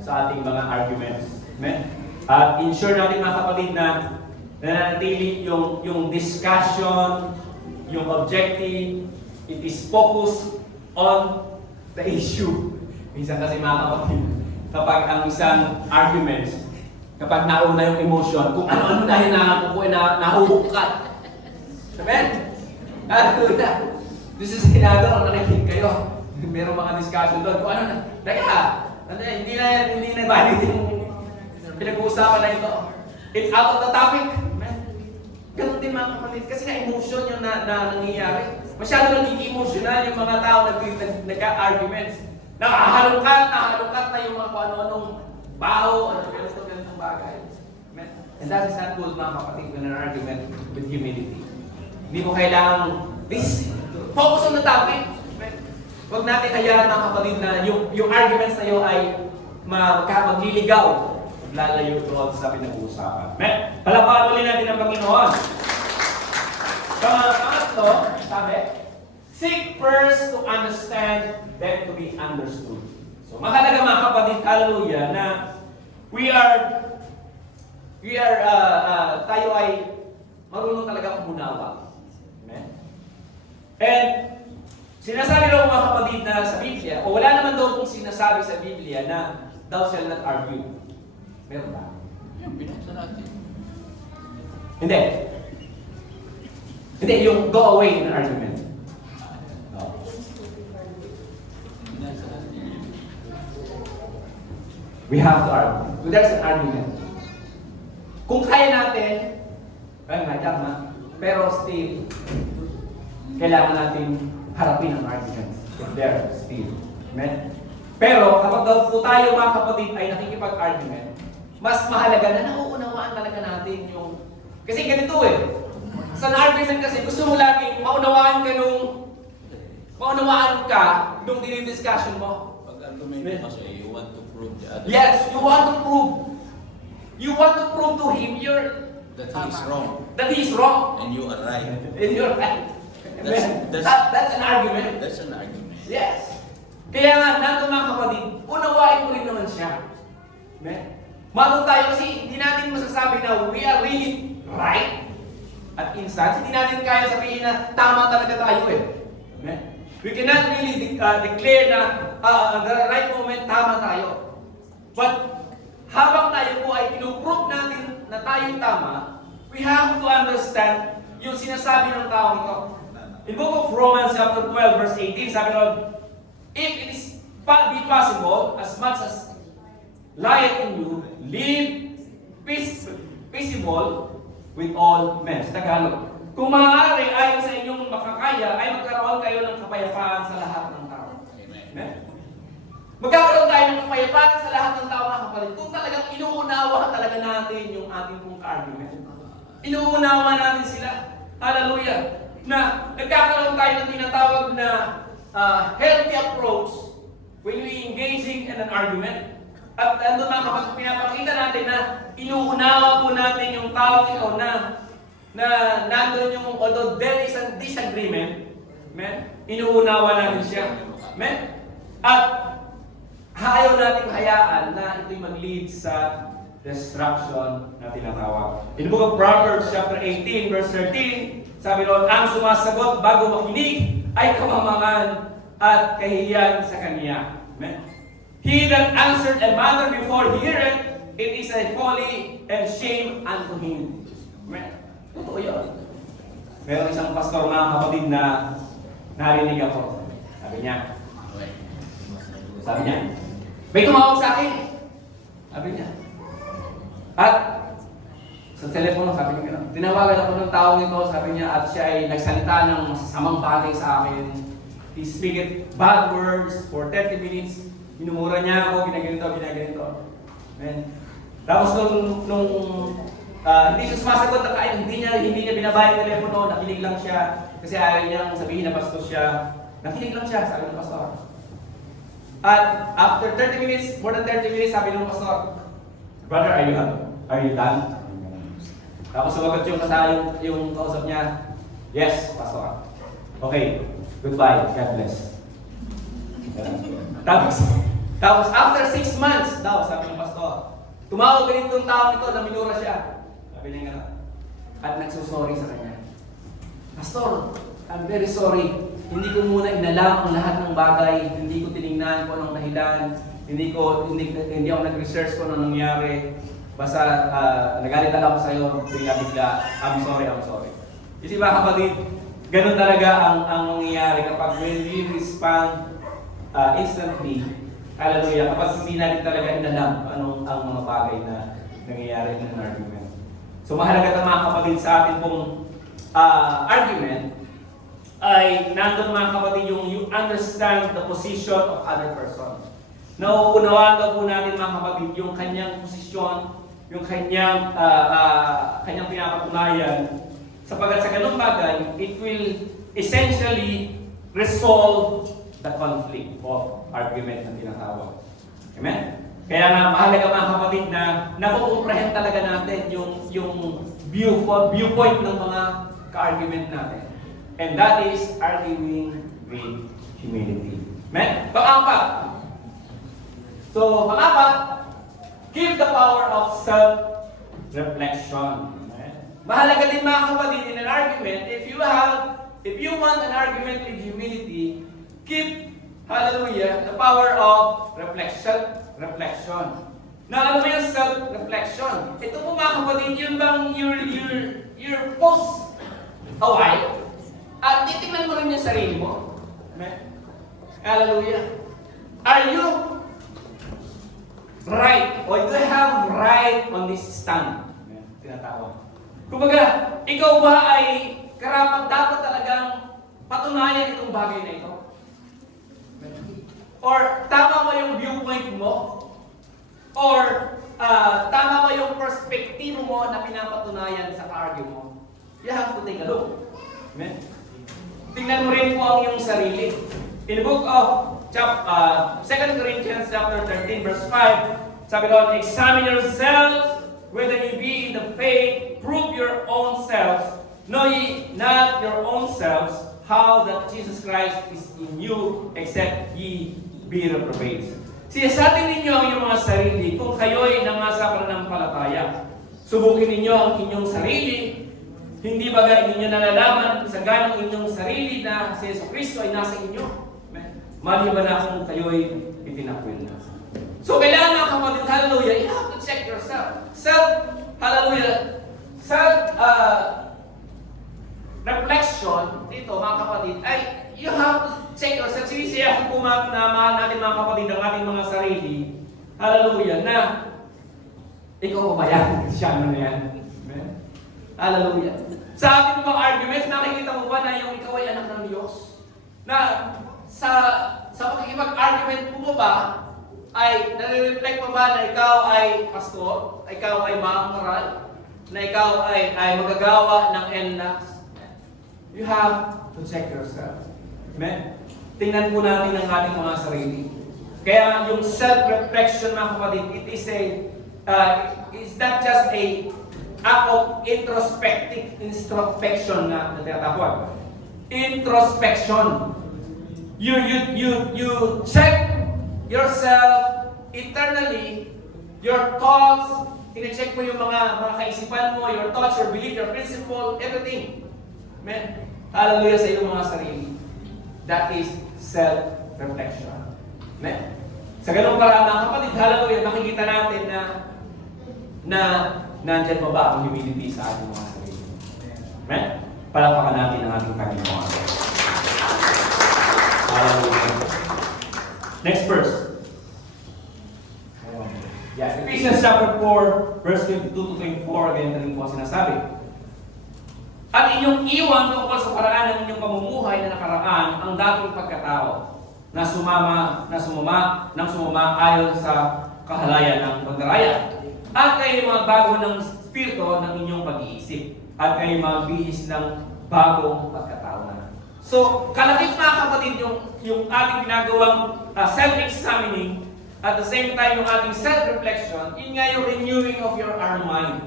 sa ating mga arguments. Amen? At ensure natin, mga kapatid, na nananatili yung discussion, yung objective, it is focused on the issue. Minsan kasi, mga kapatid, kapag ang isang argument, kapag nauna yung emotion, kung ano-ano na hinahapukuin na nahuhukat. Amen? Hallelujah. This is hinado, nakikinig kayo. Merong mga discussion doon. Kung ano na, hindi na valid yung pinag-uusapan na ito. It's out of the topic. Amen? Ganun din, mga kapatid. Kasi na emotion yung nangyayari. Masyado naging-emotional yung mga tao nagka-arguments. Nakahalungkat na yung mga kung ano-anong baho, ganitong bagay. Amen? And that is not good, mga kapatid, in an argument with humility. Hindi mo kailangan focus on the topic. Amen? Huwag natin hayaan, mga kapatid, na yung arguments na yun ay magliligaw, maglalayo doon sa pinag-uusapan. Amen? Palapakan ulit natin ang Panginoon. Pangatlo, sabi, seek first to understand, then to be understood. So, mahalaga, mga kapatid, hallelujah, na tayo ay marunong talaga umunawa. Amen? And, sinasabi daw, mga kapatid, na sa Biblia, o wala naman daw pong sinasabi sa Biblia na thou shall not argue. Meron ba? Binasa natin. Hindi. Hindi, yung go away in argument. No. We have to argue. There's an argument. Kung kaya natin, pero still, kailangan natin harapin ang arguments. If there, still. Amen? Pero kapag daw po tayo, mga kapatid, ay nakikipag-argument, mas mahalaga na nauunawaan talaga natin yung... Kasi ganito sa argument kasi, gusto mo laging maunawaan ka nung dinidiscussion mo. Pag-argument mo siya, you want to prove the other. Yes, you want to prove. You want to prove to him that he is wrong. that he is wrong. And you are right. And you're right. That's an argument. That's an argument. Yes. Kaya nga, nato, mga kapatid, unawain mo rin naman siya. Amen? Mato tayo kasi hindi natin masasabi na we are really right at instance. Hindi natin kaya sabihin na tama talaga tayo Amen? We cannot really declare na the right moment, tama tayo. But habang tayo po ay pinuprove natin na tayo tama, we have to understand yung sinasabi ng tao ito. In book of Romans chapter 12 verse 18, sabi ron, if it is be possible, as much as light in you, live peaceable with all men. Sa Tagalog. Kung maaari, ayon sa inyong makakaya, ay magkaroon kayo ng kapayapaan sa lahat ng tao. Amen? Magkakaroon tayo ng kapayapaan sa lahat ng tao, mga kapatid. Kung talagang inuunawa talaga natin yung ating pong ka-argument. Inuunawa natin sila. Hallelujah. Na nagkakaroon tayo ng tinatawag na healthy approach when we engaging in an argument. At ano mga kapatid, pinapakita natin na inuunawa po natin yung tao ito na nandun yung, although there is a disagreement, amen, inuunawa natin siya. Amen? At ayaw nating hayaan na ito'y mag-lead sa destruction na tinatawag. In the book of Proverbs chapter 18 verse 13, sabi doon, ang sumasagot bago makinig ay kamamangan at kahihiyan sa kanya. Amen? He that answered a matter before he heareth, it is a folly and shame unto him. Amen? Totoo yun. Meron isang pastor, mga kapatid, na narinig ako. Sabi niya, may tumawag sa akin. Sabi niya. At sa telepono, sabi niya, tinawagan ako ng taong ito, sabi niya, at siya ay nagsalita ng masasamang bagay sa akin. He speak bad words for 30 minutes. Minumura niya ako, ginaganito. Amen. Tapos nung hindi siya sumasagot na kain, hindi niya binabayad ng telepono, nakinig lang siya. Kasi ayaw niyang sabihin na pastor siya. Nakinig lang siya, sabi ng pastor. At after 30 minutes, more than 30 minutes, sabi ng pastor, brother, are you done? Tapos sumagot yung kausap niya, yes, pastor. Okay, goodbye, God bless. Tapos after 6 months, sabi ng pastor, tumawag ganit yung tao nito na minura siya. Sabi niya nga, at nagsusorry sa kanya. Pastor, I'm very sorry. Hindi ko muna inalam ang lahat ng bagay. Hindi ko tiningnan kung anong dahilan. Hindi ako nag-research kung anong nangyari. Basta nagalit lang ako sa iyo, bigla-bigla. I'm sorry. Kasi mga kapatid, ganun talaga ang nangyayari kapag when we respond instantly. Hallelujah. Kapag hindi natin talaga inalam anong ang mga bagay na nangyayari ng argument. So mahalaga na mga kapatid sa atin pong argument ay nandun mga kapatid yung you understand the position of other person. Nauunawaan daw po natin mga kapatid yung kanyang posisyon, yung kanyang pinapatunayan. Sapagkat sa ganung bagay, it will essentially resolve the conflict of argument na tinatawag. Amen? Kaya nga mahalaga mga kapatid na nakukomprehend talaga natin yung viewpoint ng mga ka-argument natin. And that is arguing with humility. Amen? Pang-apat. So, pang-apat, keep the power of self-reflection. Amen? Mahalaga din mga kapatid in an argument, if you want an argument with humility, keep, hallelujah, the power of reflection. Na ano ba yung self-reflection? Ito po mga kapatid, yun bang your post a while at titignan mo rin yung sarili mo. Amen? Hallelujah. Are you right? Or do you have right on this stand? Amen? Tinatawag. Kumbaga, ikaw ba ay karapat dapat talagang patunayan itong bagay na ito? Or tama ba yung viewpoint mo? Or tama ba yung perspektibo mo na pinapatunayan sa ka-argue mo? You have to take a look. Amen? Tingnan mo rin po ang iyong sarili. In the book of 2 Corinthians chapter 13 verse 5, sabi doon, examine yourselves whether you be in the faith, prove your own selves, know ye not your own selves, how that Jesus Christ is in you, except ye be reprobates. Siyasatin ninyo ang inyong mga sarili kung kayo'y nangasa pananampalataya. Subukin ninyo ang inyong sarili. Hindi baga ninyo nalalaman sa ganang inyong sarili na si Yesu Cristo ay nasa inyo. maliban na kung kayo'y itinakwil na. So, kailangan mga kapatid, hallelujah, you have to check yourself. Hallelujah, reflection dito, mga kapatid, ay you have to check yourself. Sinisiya kung na mahal natin, mga kapatid, ang ating mga sarili, hallelujah, na ikaw ba yan? Kristyano na yan. Amen? Hallelujah. Sa ating mga arguments, nakikita mo ba na yung ikaw ay anak ng Diyos? Na sa pakikipag-argument mo ba, ay nare-reflect mo ba na ikaw ay pastor, ikaw ay moral, na ikaw ay magagawa ng NLACs? You have to check yourself. Amen? Tingnan po natin ang ating mga sarili. Kaya yung self-reflection, mga kapatid, it's not just a act of introspection na tinatawag. Introspection. You check yourself internally, your thoughts, tine-check mo yung mga kaisipan mo, your thoughts, your belief, your principle, everything. Amen? Hallelujah sa iyong mga sarili. That is self-reflection. Amen? Sa ganung paraan, mga kapatid, hallelujah, makikita natin na nandyan pa ba ang humility sa ating mga sarili. Amen? Palakpakan natin ang ating Panginoon. Hallelujah. Next verse. Yeah, Ephesians chapter 4, verse 22 to 24, again, rin po ang sinasabi. At inyong iwan tungkol sa paraan ng inyong pamumuhay na nakaraan ang dating pagkatao na sumama ayon sa kahalayan ng pagdaraya. At kayo mga bago ng spirito ng inyong pag-iisip. At kayo mga bihis ng bagong pagkatao na. So, kalakip mga kapatid yung ating ginagawang self-examining, at the same time yung ating self-reflection, yun nga yung renewing of our mind.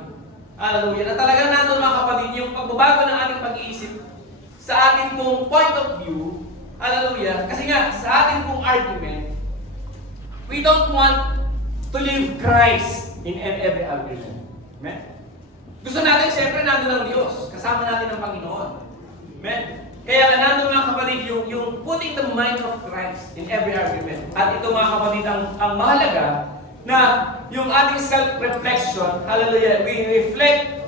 Hallelujah. Na talagang nandun mga kapatid, yung pagbabago ng ating pag-iisip sa ating pong point of view. Hallelujah. Kasi nga, sa ating pong argument, we don't want to live Christ in every argument. Amen? Gusto natin, siyempre, nandun ang Diyos. Kasama natin ang Panginoon. Amen? Kaya nga nandun mga kapatid, yung putting the mind of Christ in every argument. At ito mga kapatid, ang mahalaga, na yung ating self-reflection, hallelujah, we reflect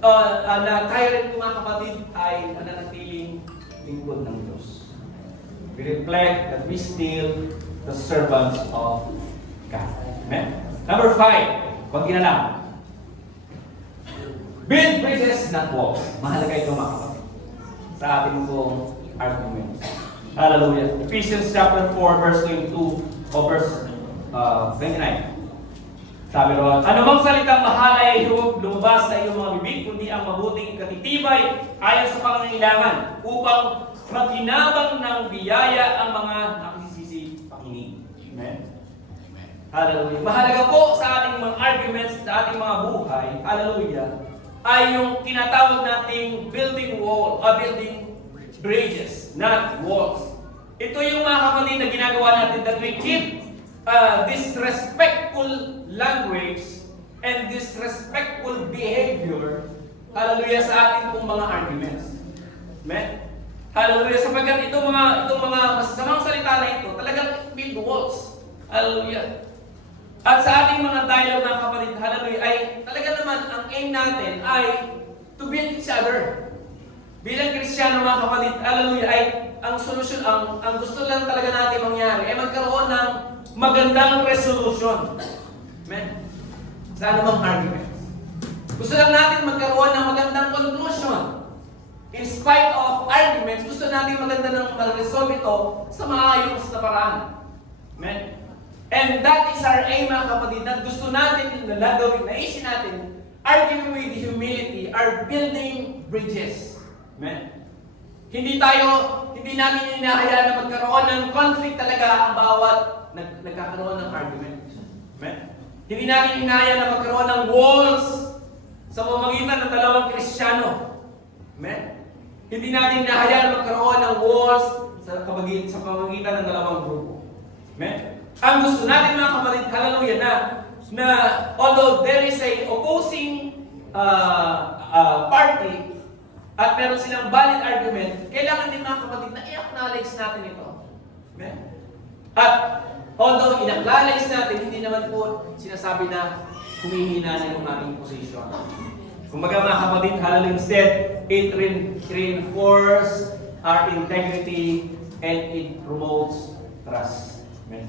na tayo rin mga kapatid ay mananatiling lingkod ng Diyos. We reflect that we still the servants of God. Amen? Number 5, konti na lang. Build bridges, not walls. Mahalaga ito mga kapatid sa ating pong arguments. Hallelujah. Ephesians chapter 4, verse 22 o verse 29. Sabi roon, anumang salitang mahalay ay lumabas sa iyong mga bibig, kundi ang mabuting katitibay ayon sa pangangailangan upang maghinabang ng biyaya ang mga nakisisi pakinig. Amen? Hallelujah. Mahalaga po sa ating mga arguments, sa ating mga buhay, hallelujah, ay yung tinatawag nating building bridges, not walls. Ito yung mga kapatid na ginagawa natin that we keep disrespectful language and disrespectful behavior, hallelujah, sa ating pong mga arguments. Amen? Hallelujah. Sapagkat itong mga masasamang salita na ito, talagang build walls. Hallelujah. At sa ating mga dialogue ng kapatid, hallelujah, ay talaga naman ang aim natin ay to build each other. Bilang Kristiyano mga kapatid, hallelujah, ay ang solusyon, ang gusto lang talaga natin mangyari ay magkaroon ng magandang resolution. Amen? Sa anumang arguments. Gusto lang natin magkaroon ng magandang conclusion. In spite of arguments, gusto natin maganda ng mag-resolve ito sa maayos na paraan. Amen? And that is our aim mga kapatid, na gusto natin na gawin, naisin natin, arguing with humility, are building bridges. Amen? Hindi natin hinahayaan na magkaroon ng conflict talaga ang bawat nagkakaroon ng argument. Amen? Hindi natin hinahayaan na magkaroon ng walls sa pamamagitan ng dalawang Kristiyano. Amen? Hindi natin hinahayaan na magkaroon ng walls sa pamamagitan ng dalawang grupo. Amen? Ang gusto natin mga kapatid, hallelujah, na although there is a opposing party at meron silang valid argument, kailangan din mga kapatid na i-acknowledge natin ito. Amen? At although in-acknowledge natin, hindi naman po sinasabi na humihina na yung ating position. Kumbaga mga kapatid, hallelujah, instead, it reinforces our integrity and it promotes trust. Amen.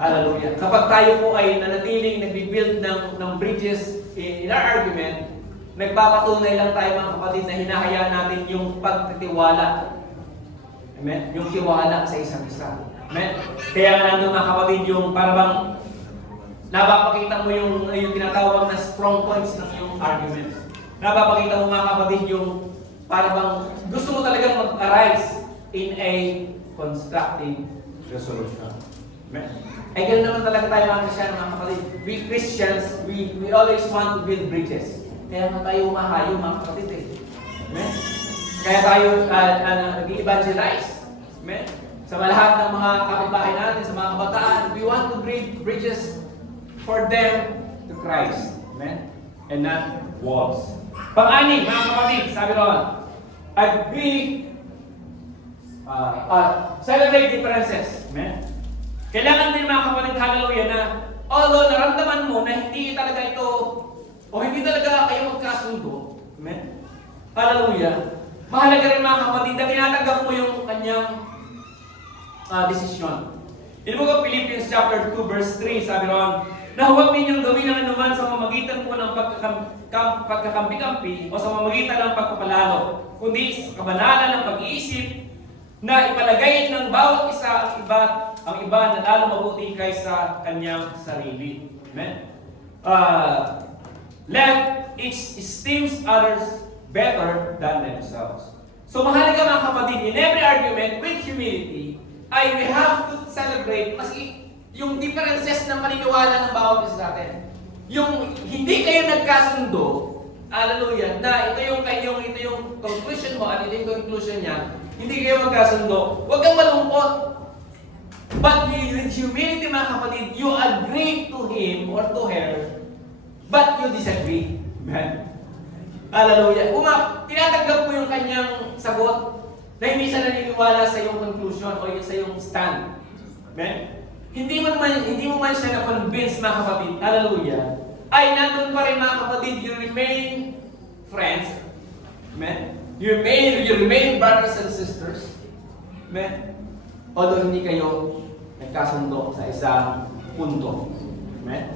Hallelujah. Kapag tayo po ay nanatiling nagbibuild ng bridges in our argument, nagpapatunay lang tayo mga kapatid na hinahayaan natin yung pagtitiwala. Amen? Yung tiwala sa isa't isa. Amen? Kaya nga nandun mga kapatid yung parang napapakita mo yung tinatawag na strong points ng iyong argument. Napapakita mo mga kapatid yung parang gusto mo talagang mag-arise in a constructive resolution. Amen? Ay ganoon naman talaga tayo mga Kristiyan, mga kapatid. We Christians, we always want to build bridges. Kaya nga tayo umahayo mga kapatid eh. Amen? Kaya tayo nag-evangelize. Amen? Sa lahat ng mga kapitbahay natin, sa mga kabataan, we want to build bridges for them to Christ. Amen? And not walls. Pang-anim, mga kapatid, sabi doon, agree, celebrate differences. Amen? Kailangan din mga kapatid, hallelujah, na although naramdaman mo na hindi talaga ito, o hindi talaga kayo magkasundo, amen? Hallelujah. Mahalaga rin mga kapatid na tinatanggap mo yung kanyang desisyon. In the book of Philippians chapter 2 verse 3, sabi ron, na huwag ninyong gawin ang anuman sa mamagitan po ng pagkakampi-kampi o sa mamagitan ng pagpapalalo, kundi sa kabanalan ng pag-iisip na ipalagay ng bawat isa ang iba na lalo mabuti kaysa kanyang sarili. Amen? Let each esteems others better than themselves. So mahalaga mga kapatid, in every argument with humility, we have to celebrate yung differences ng paniniwala ng bawat isa sa atin. Yung hindi kayo nagkasundo, hallelujah, na ito yung conclusion mo at ito yung conclusion niya, hindi kayo magkasundo, huwag kang malungkot. But with humility mga kapatid, you agree to him or to her, but you disagree. Amen? Hallelujah. Tinatanggap mo yung kanyang sagot na hindi siya naniniwala sa iyong conclusion o sa iyong stand. Amen? Hindi mo man siya na-convince mga kapatid, hallelujah, ay nandun pa rin mga kapatid, you remain friends. Amen? You remain brothers and sisters. Amen? Although hindi kayo nagkasundo sa isang punto. Amen?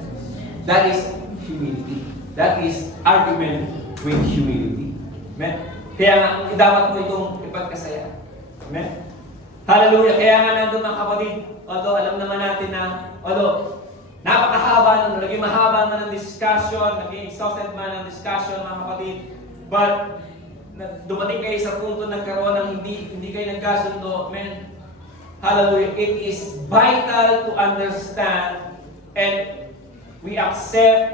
That is humility. That is argument with humility. Amen? Kaya nga, dapat mo itong ipagkasaya. Amen? Hallelujah! Kaya nga nandun mga kapatid, although alam naman natin na, although napakahaba, naging mahaba na ng discussion, naging exhausted man ng discussion mga kapatid, but dumating kayo sa punto nagkaroon ng hindi kayo nagkasundo, amen? Hallelujah! It is vital to understand and we accept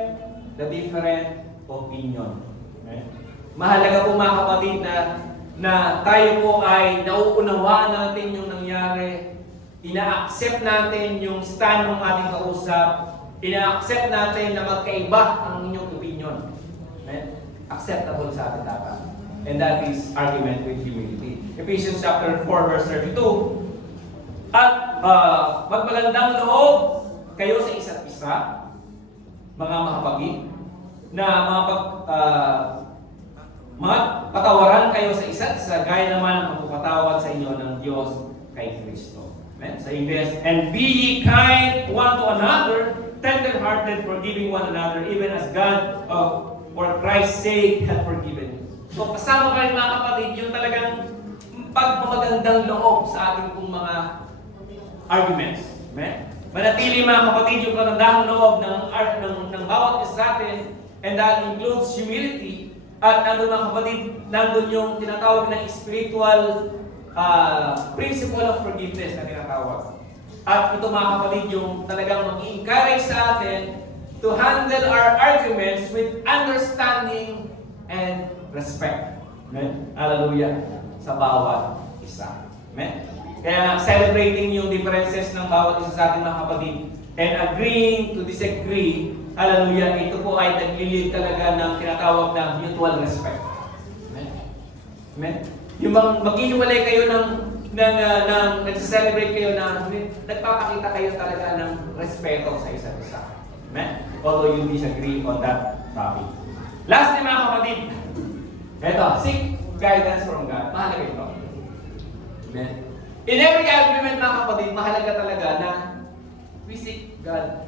the different opinion. Amen? Mahalaga po mga kapatid na tayo po ay nauunawaan natin yung nangyari, ina-accept natin yung stand ng ating kausap, ina-accept natin na magkaiba ang inyong opinion. Amen? Acceptable sa atin dapat. And that is argument with humility. Ephesians chapter 4 verse 32. At magmagandang loob kayo sa isa't isa, mga makapagin, na patawaran kayo sa isa't isa, gaya naman ang pagpapatawad sa inyo ng Diyos kay Kristo. Amen? Sa English, and be ye kind one to another, tender-hearted, forgiving one another, even as God, for Christ's sake, hath forgiven you. So kasama pa rin mga kapatid, yung talagang pagmamagandang loob sa ating pong mga arguments. Amen? Manatili mga kapatid yung kagandahang loob ng bawat isa sa atin, and that includes humility. At nandun mga kapatid, nandun yung tinatawag na spiritual principle of forgiveness na tinatawag. At ito mga kapatid yung talagang mag-i-encourage sa atin to handle our arguments with understanding and respect. Amen? Hallelujah. Sa bawat isa. Amen? Kaya celebrating yung differences ng bawat isa sa ating mga kapatid and agreeing to disagree, hallelujah, ito po ay naglilid talaga ng tinatawag na mutual respect. Amen? Amen? Yung maghihiwalay kayo ng nagse-celebrate kayo na nagpapakita kayo talaga ng respeto sa isa't isa. Amen? Although you disagree on that topic. Lastly mga kapatid, ito, seek guidance from God. Mahalaga ito. Amen? In every argument mga kapatid, mahalaga talaga na we seek God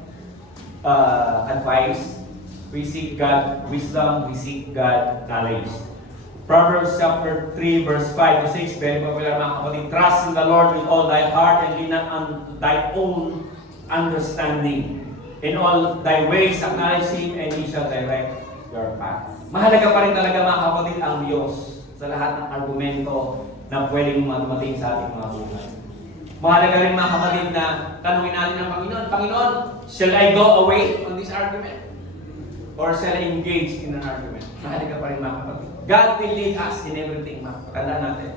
advice, we seek God wisdom, we seek God knowledge. Proverbs chapter 3 verse 5 to 6, very popular mga kapatid. Trust in the Lord with all thy heart and lean not unto thy own understanding. In all thy ways acknowledge Him and He shall direct your path. Mahalaga pa rin talaga mga kapatid ang Diyos sa lahat ng argumento na pwedeng dumating sa ating mga buhay. Mahalaga rin mga kapatid na tanungin natin ang Panginoon, Panginoon, shall I go away on this argument? Or shall I engage in an argument? Mahalaga pa rin mga kapatid. God will lead us in everything, tandaan natin.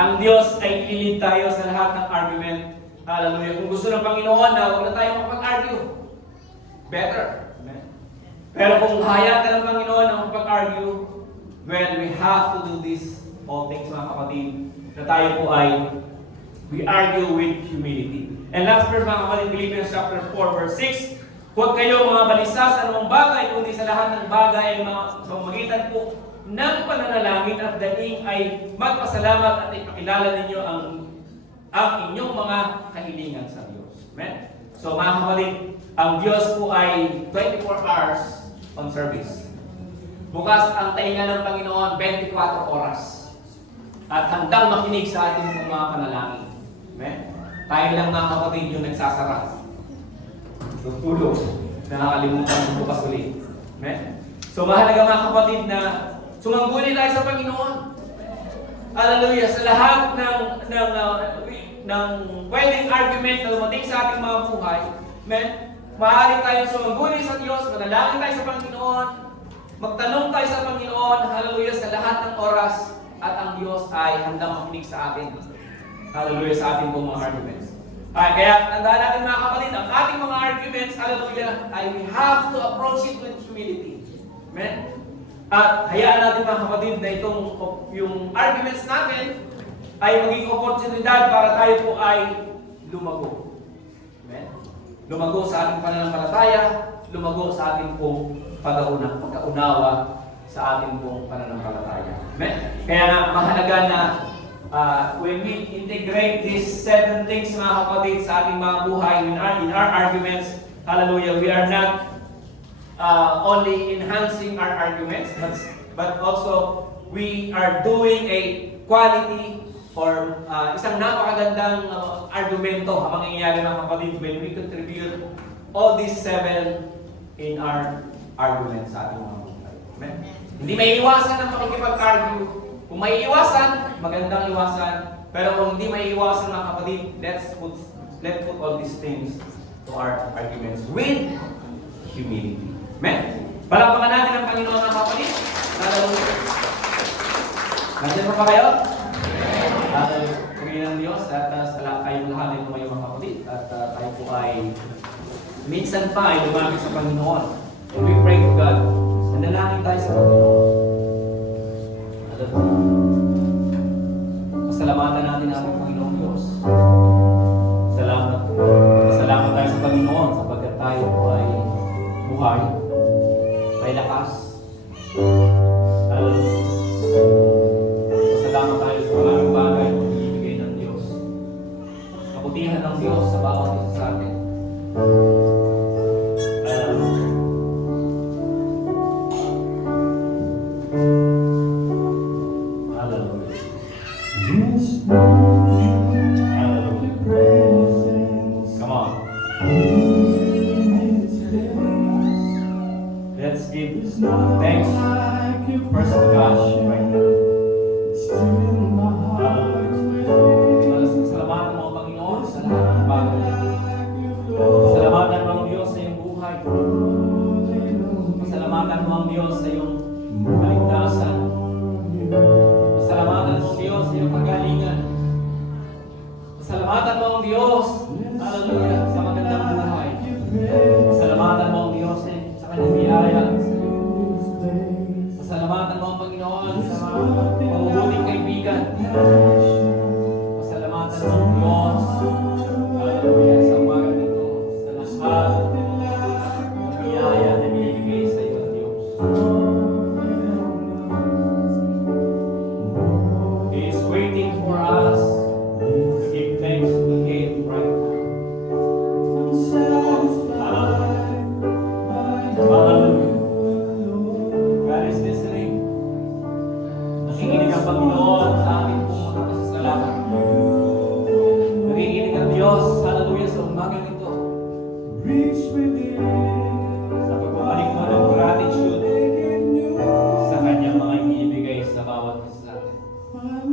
Ang Diyos ay ililid tayo sa lahat ng argument. Hallelujah. Kung gusto ng Panginoon na huwag na tayo makapag-argue, better. Amen. Pero kung hayaan ka ng Panginoon na makapag-argue, well, we have to do this all things mga kapatid, na tayo po ay we argue with humility. And last verse mga kapatid, Philippians chapter 4 verse 6, huwag kayo mga balisa sa anumang bagay, kundi sa lahat ng bagay ay mga pamamagitan po ng pananalangin at daing ay magpasalamat at ipakilala ninyo ang inyong mga kahilingan sa Diyos. Amen? So mga kapatid, ang Diyos po ay 24 hours on service. Bukas ang tainga ng Panginoon 24 oras. At handang makinig sa ating mga panalangin. Amen? Tayo lang mga kapatid yung nagsasara. Tutulog. Nakakalimutan bukas ulit. Amen? So mahalaga mga kapatid na sumangguni tayo sa Panginoon. Hallelujah. Sa lahat ng pwedeng argument na dumating sa ating mga buhay, amen? Maaari tayong sumangguni sa Diyos, manalangin tayo sa Panginoon, magtanong tayo sa Panginoon, hallelujah, sa lahat ng oras, at ang Diyos ay handang makinig sa atin. Hallelujah, sa ating mga arguments. Kaya tandaan natin mga kapatid, ang ating mga arguments, hallelujah, ay we have to approach it with humility. Amen? At hayaan natin mga kapatid na yung arguments natin ay maging oportunidad para tayo po ay lumago. Amen? Lumago sa ating pananampalataya, lumago sa ating pong pagkaunawa sa ating pong pananampalataya. Amen? Kaya nga, mahalaga na when we integrate these 7 things mga kapatid sa ating mga buhay in our arguments, hallelujah, we are not only enhancing our arguments, but also we are doing a quality or isang napakagandang argumento ang mangyayari mga kapatid when we contribute all these 7 in our arguments sa ating mga buhay. Amen? Hindi may iwasan ang pakikipag-argue. Kung may iwasan, magandang iwasan. Pero kung hindi may iwasan mga kapatid, let's put all these things to our arguments with humility. Amen? Palakpakan natin ang Panginoon mga kapatid. Nandiyan pa kayo? Pagin ng Diyos at kayong lahat ay tumayo mga kapatid. At tayo po ay minsan pa ay lumapit sa Panginoon. And we pray to God. Nanalangin tayo sa Panginoon. Pasalamatan natin ang ating Panginoong Diyos. Salamat tayo sa Panginoon sapagkat tayo po ay buhay, may lakas. Pasalamat tayo sa maraming bagay na ibigay ng Diyos. Kabutihan ng Diyos sa bawat isa sa atin. Come on. Let's give thanks first to God right now. Salamatan mo, Panginoon, sa lahat ng bagay. Salamatan mo ang Diyos sa iyong buhay. Salamatan mo ang Diyos sa iyong kaligtasan. Salamatan mo ang Diyos sa iyong kagalingan. Salamatan mo ang Diyos, hallelujah, sa magandang buhay. Salamatan mo ang Diyos sa kanyang biyaya. Salamatan mo ang Panginoon sa mabubuting kaibigan. Salamatan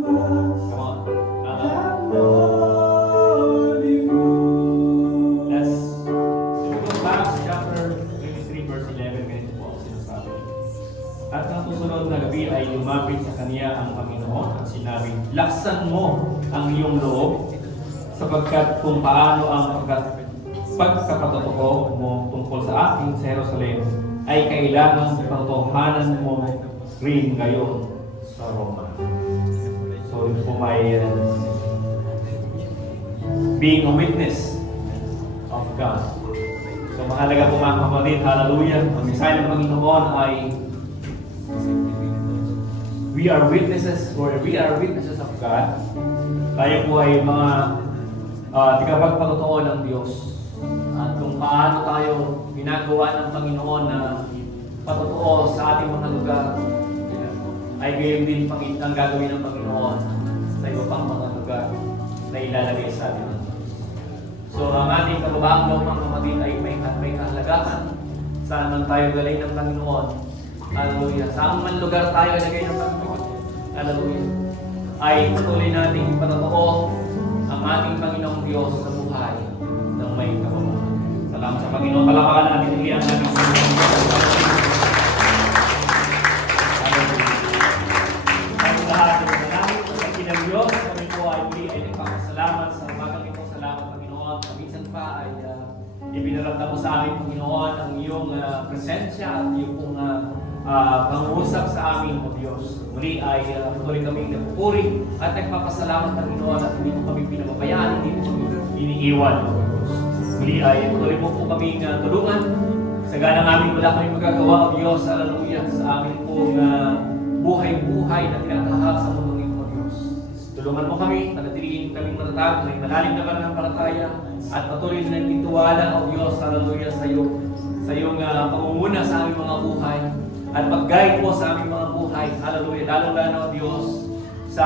Come on. Let's go back to chapter 23, verse 11. Ganito po ang sinasabi. At ang susunod na gabi ay lumapit sa kaniya ang Panginoon at sinabi, laksan mo ang iyong loob sapagkat kung paano ang pagkapatotoo mo tungkol sa akin sa Jerusalem ay kailangan patotohanan mo rin ngayon sa Roma. So ito po may being a witness of God. So mahalaga po mga kapatid, hallelujah. Ang mensahe ng Panginoon ay we are witnesses of God. Tayo po ay mga tagapagpatotoo ng Diyos. At kung paano tayo ginagawa ng Panginoon na patotoo sa ating mga lugar, ay gayon din ang gagawin ng Panginoon sa iba pang mga lugar na ilalagay sa atin. So ang ating kababaang loob mga kapatid ay may kahalagahan. Saan man tayo galing ng Panginoon, hallelujah. Saan man lugar tayo ilagay ng Panginoon, hallelujah, ay patuloy nating ipatotoo ang ating Panginoong Diyos sa buhay ng may kababaang. Salamat sa Panginoon. Palapakan natin ang ating Panginoon. Ang lahat ng manalangin sa pagkakin ng Diyos, kami po ay muli ay nagpapasalamat sa umagang ito. Salamat Panginoon. Minsan pa ay ibinaramdam mo sa amin Panginoon ang iyong presensya at iyong pong pangusap sa amin o Diyos. Muli ay patuloy kami nagpupuri at nagpapasalamat Panginoon at hindi mo kami pinababayaan, hindi mo kami iniiwan o Diyos. Muli ay patuloy mo po kami tulungan. Sa ganang amin wala kami magagawa o Diyos, hallelujah, sa amin pong buhay-buhay na tinatahak sa mundong ito o Diyos. Tulungan mo kami, panatilihin kaming matatag, may malalim na pananampalataya at patuloy na nagtitiwala o Diyos, hallelujah, sa iyong pangunguna sa aming mga buhay. At pag-guide mo sa aming mga buhay, hallelujah, lalo-lalo Diyos, sa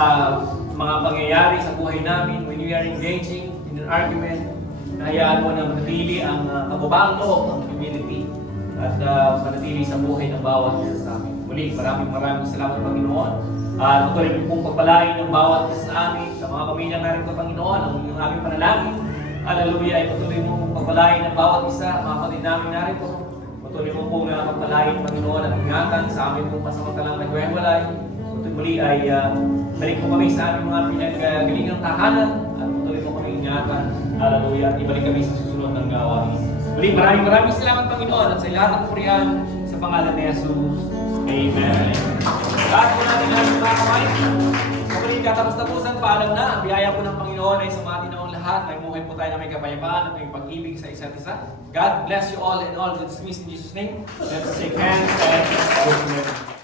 mga pangyayari sa buhay namin, when we are engaging in an argument, nahayaan mo na manatili ang kababaang loob, ang humility, at manatili sa buhay ng bawat isa sa amin. Muli, maraming salamat Panginoon. At patuloy mo pong pagpalain ng bawat isa sa amin, sa mga pamilyang narito Panginoon, ang aming panalangin. Hallelujah, ay patuloy mo pong pagpalain ng bawat isa, mga kapatid namin narito. Patuloy mo pong pagpalain, Panginoon, at ingatan sa aming pong pasamantalang nagwewalay. Muli ay balik po kami sa aming mga pinagalingang tahanan at patuloy po kami ingatan. Hallelujah, at ibalik kami sa susunod ng gawain. Muli, maraming salamat, Panginoon, at sa lahat ng purihan sa pangalan ni Jesus. Amen. Lahat po natin ang mga kamay. Muli, katapos-tapusan, paalam na. Ang biyaya po ng Panginoon ay sumati na lahat. May buhay po tayo na may kapayapaan at may pag-ibig sa isa't isa. God bless you all and all. Let's dismiss in Jesus' name. Let's shake hands and go to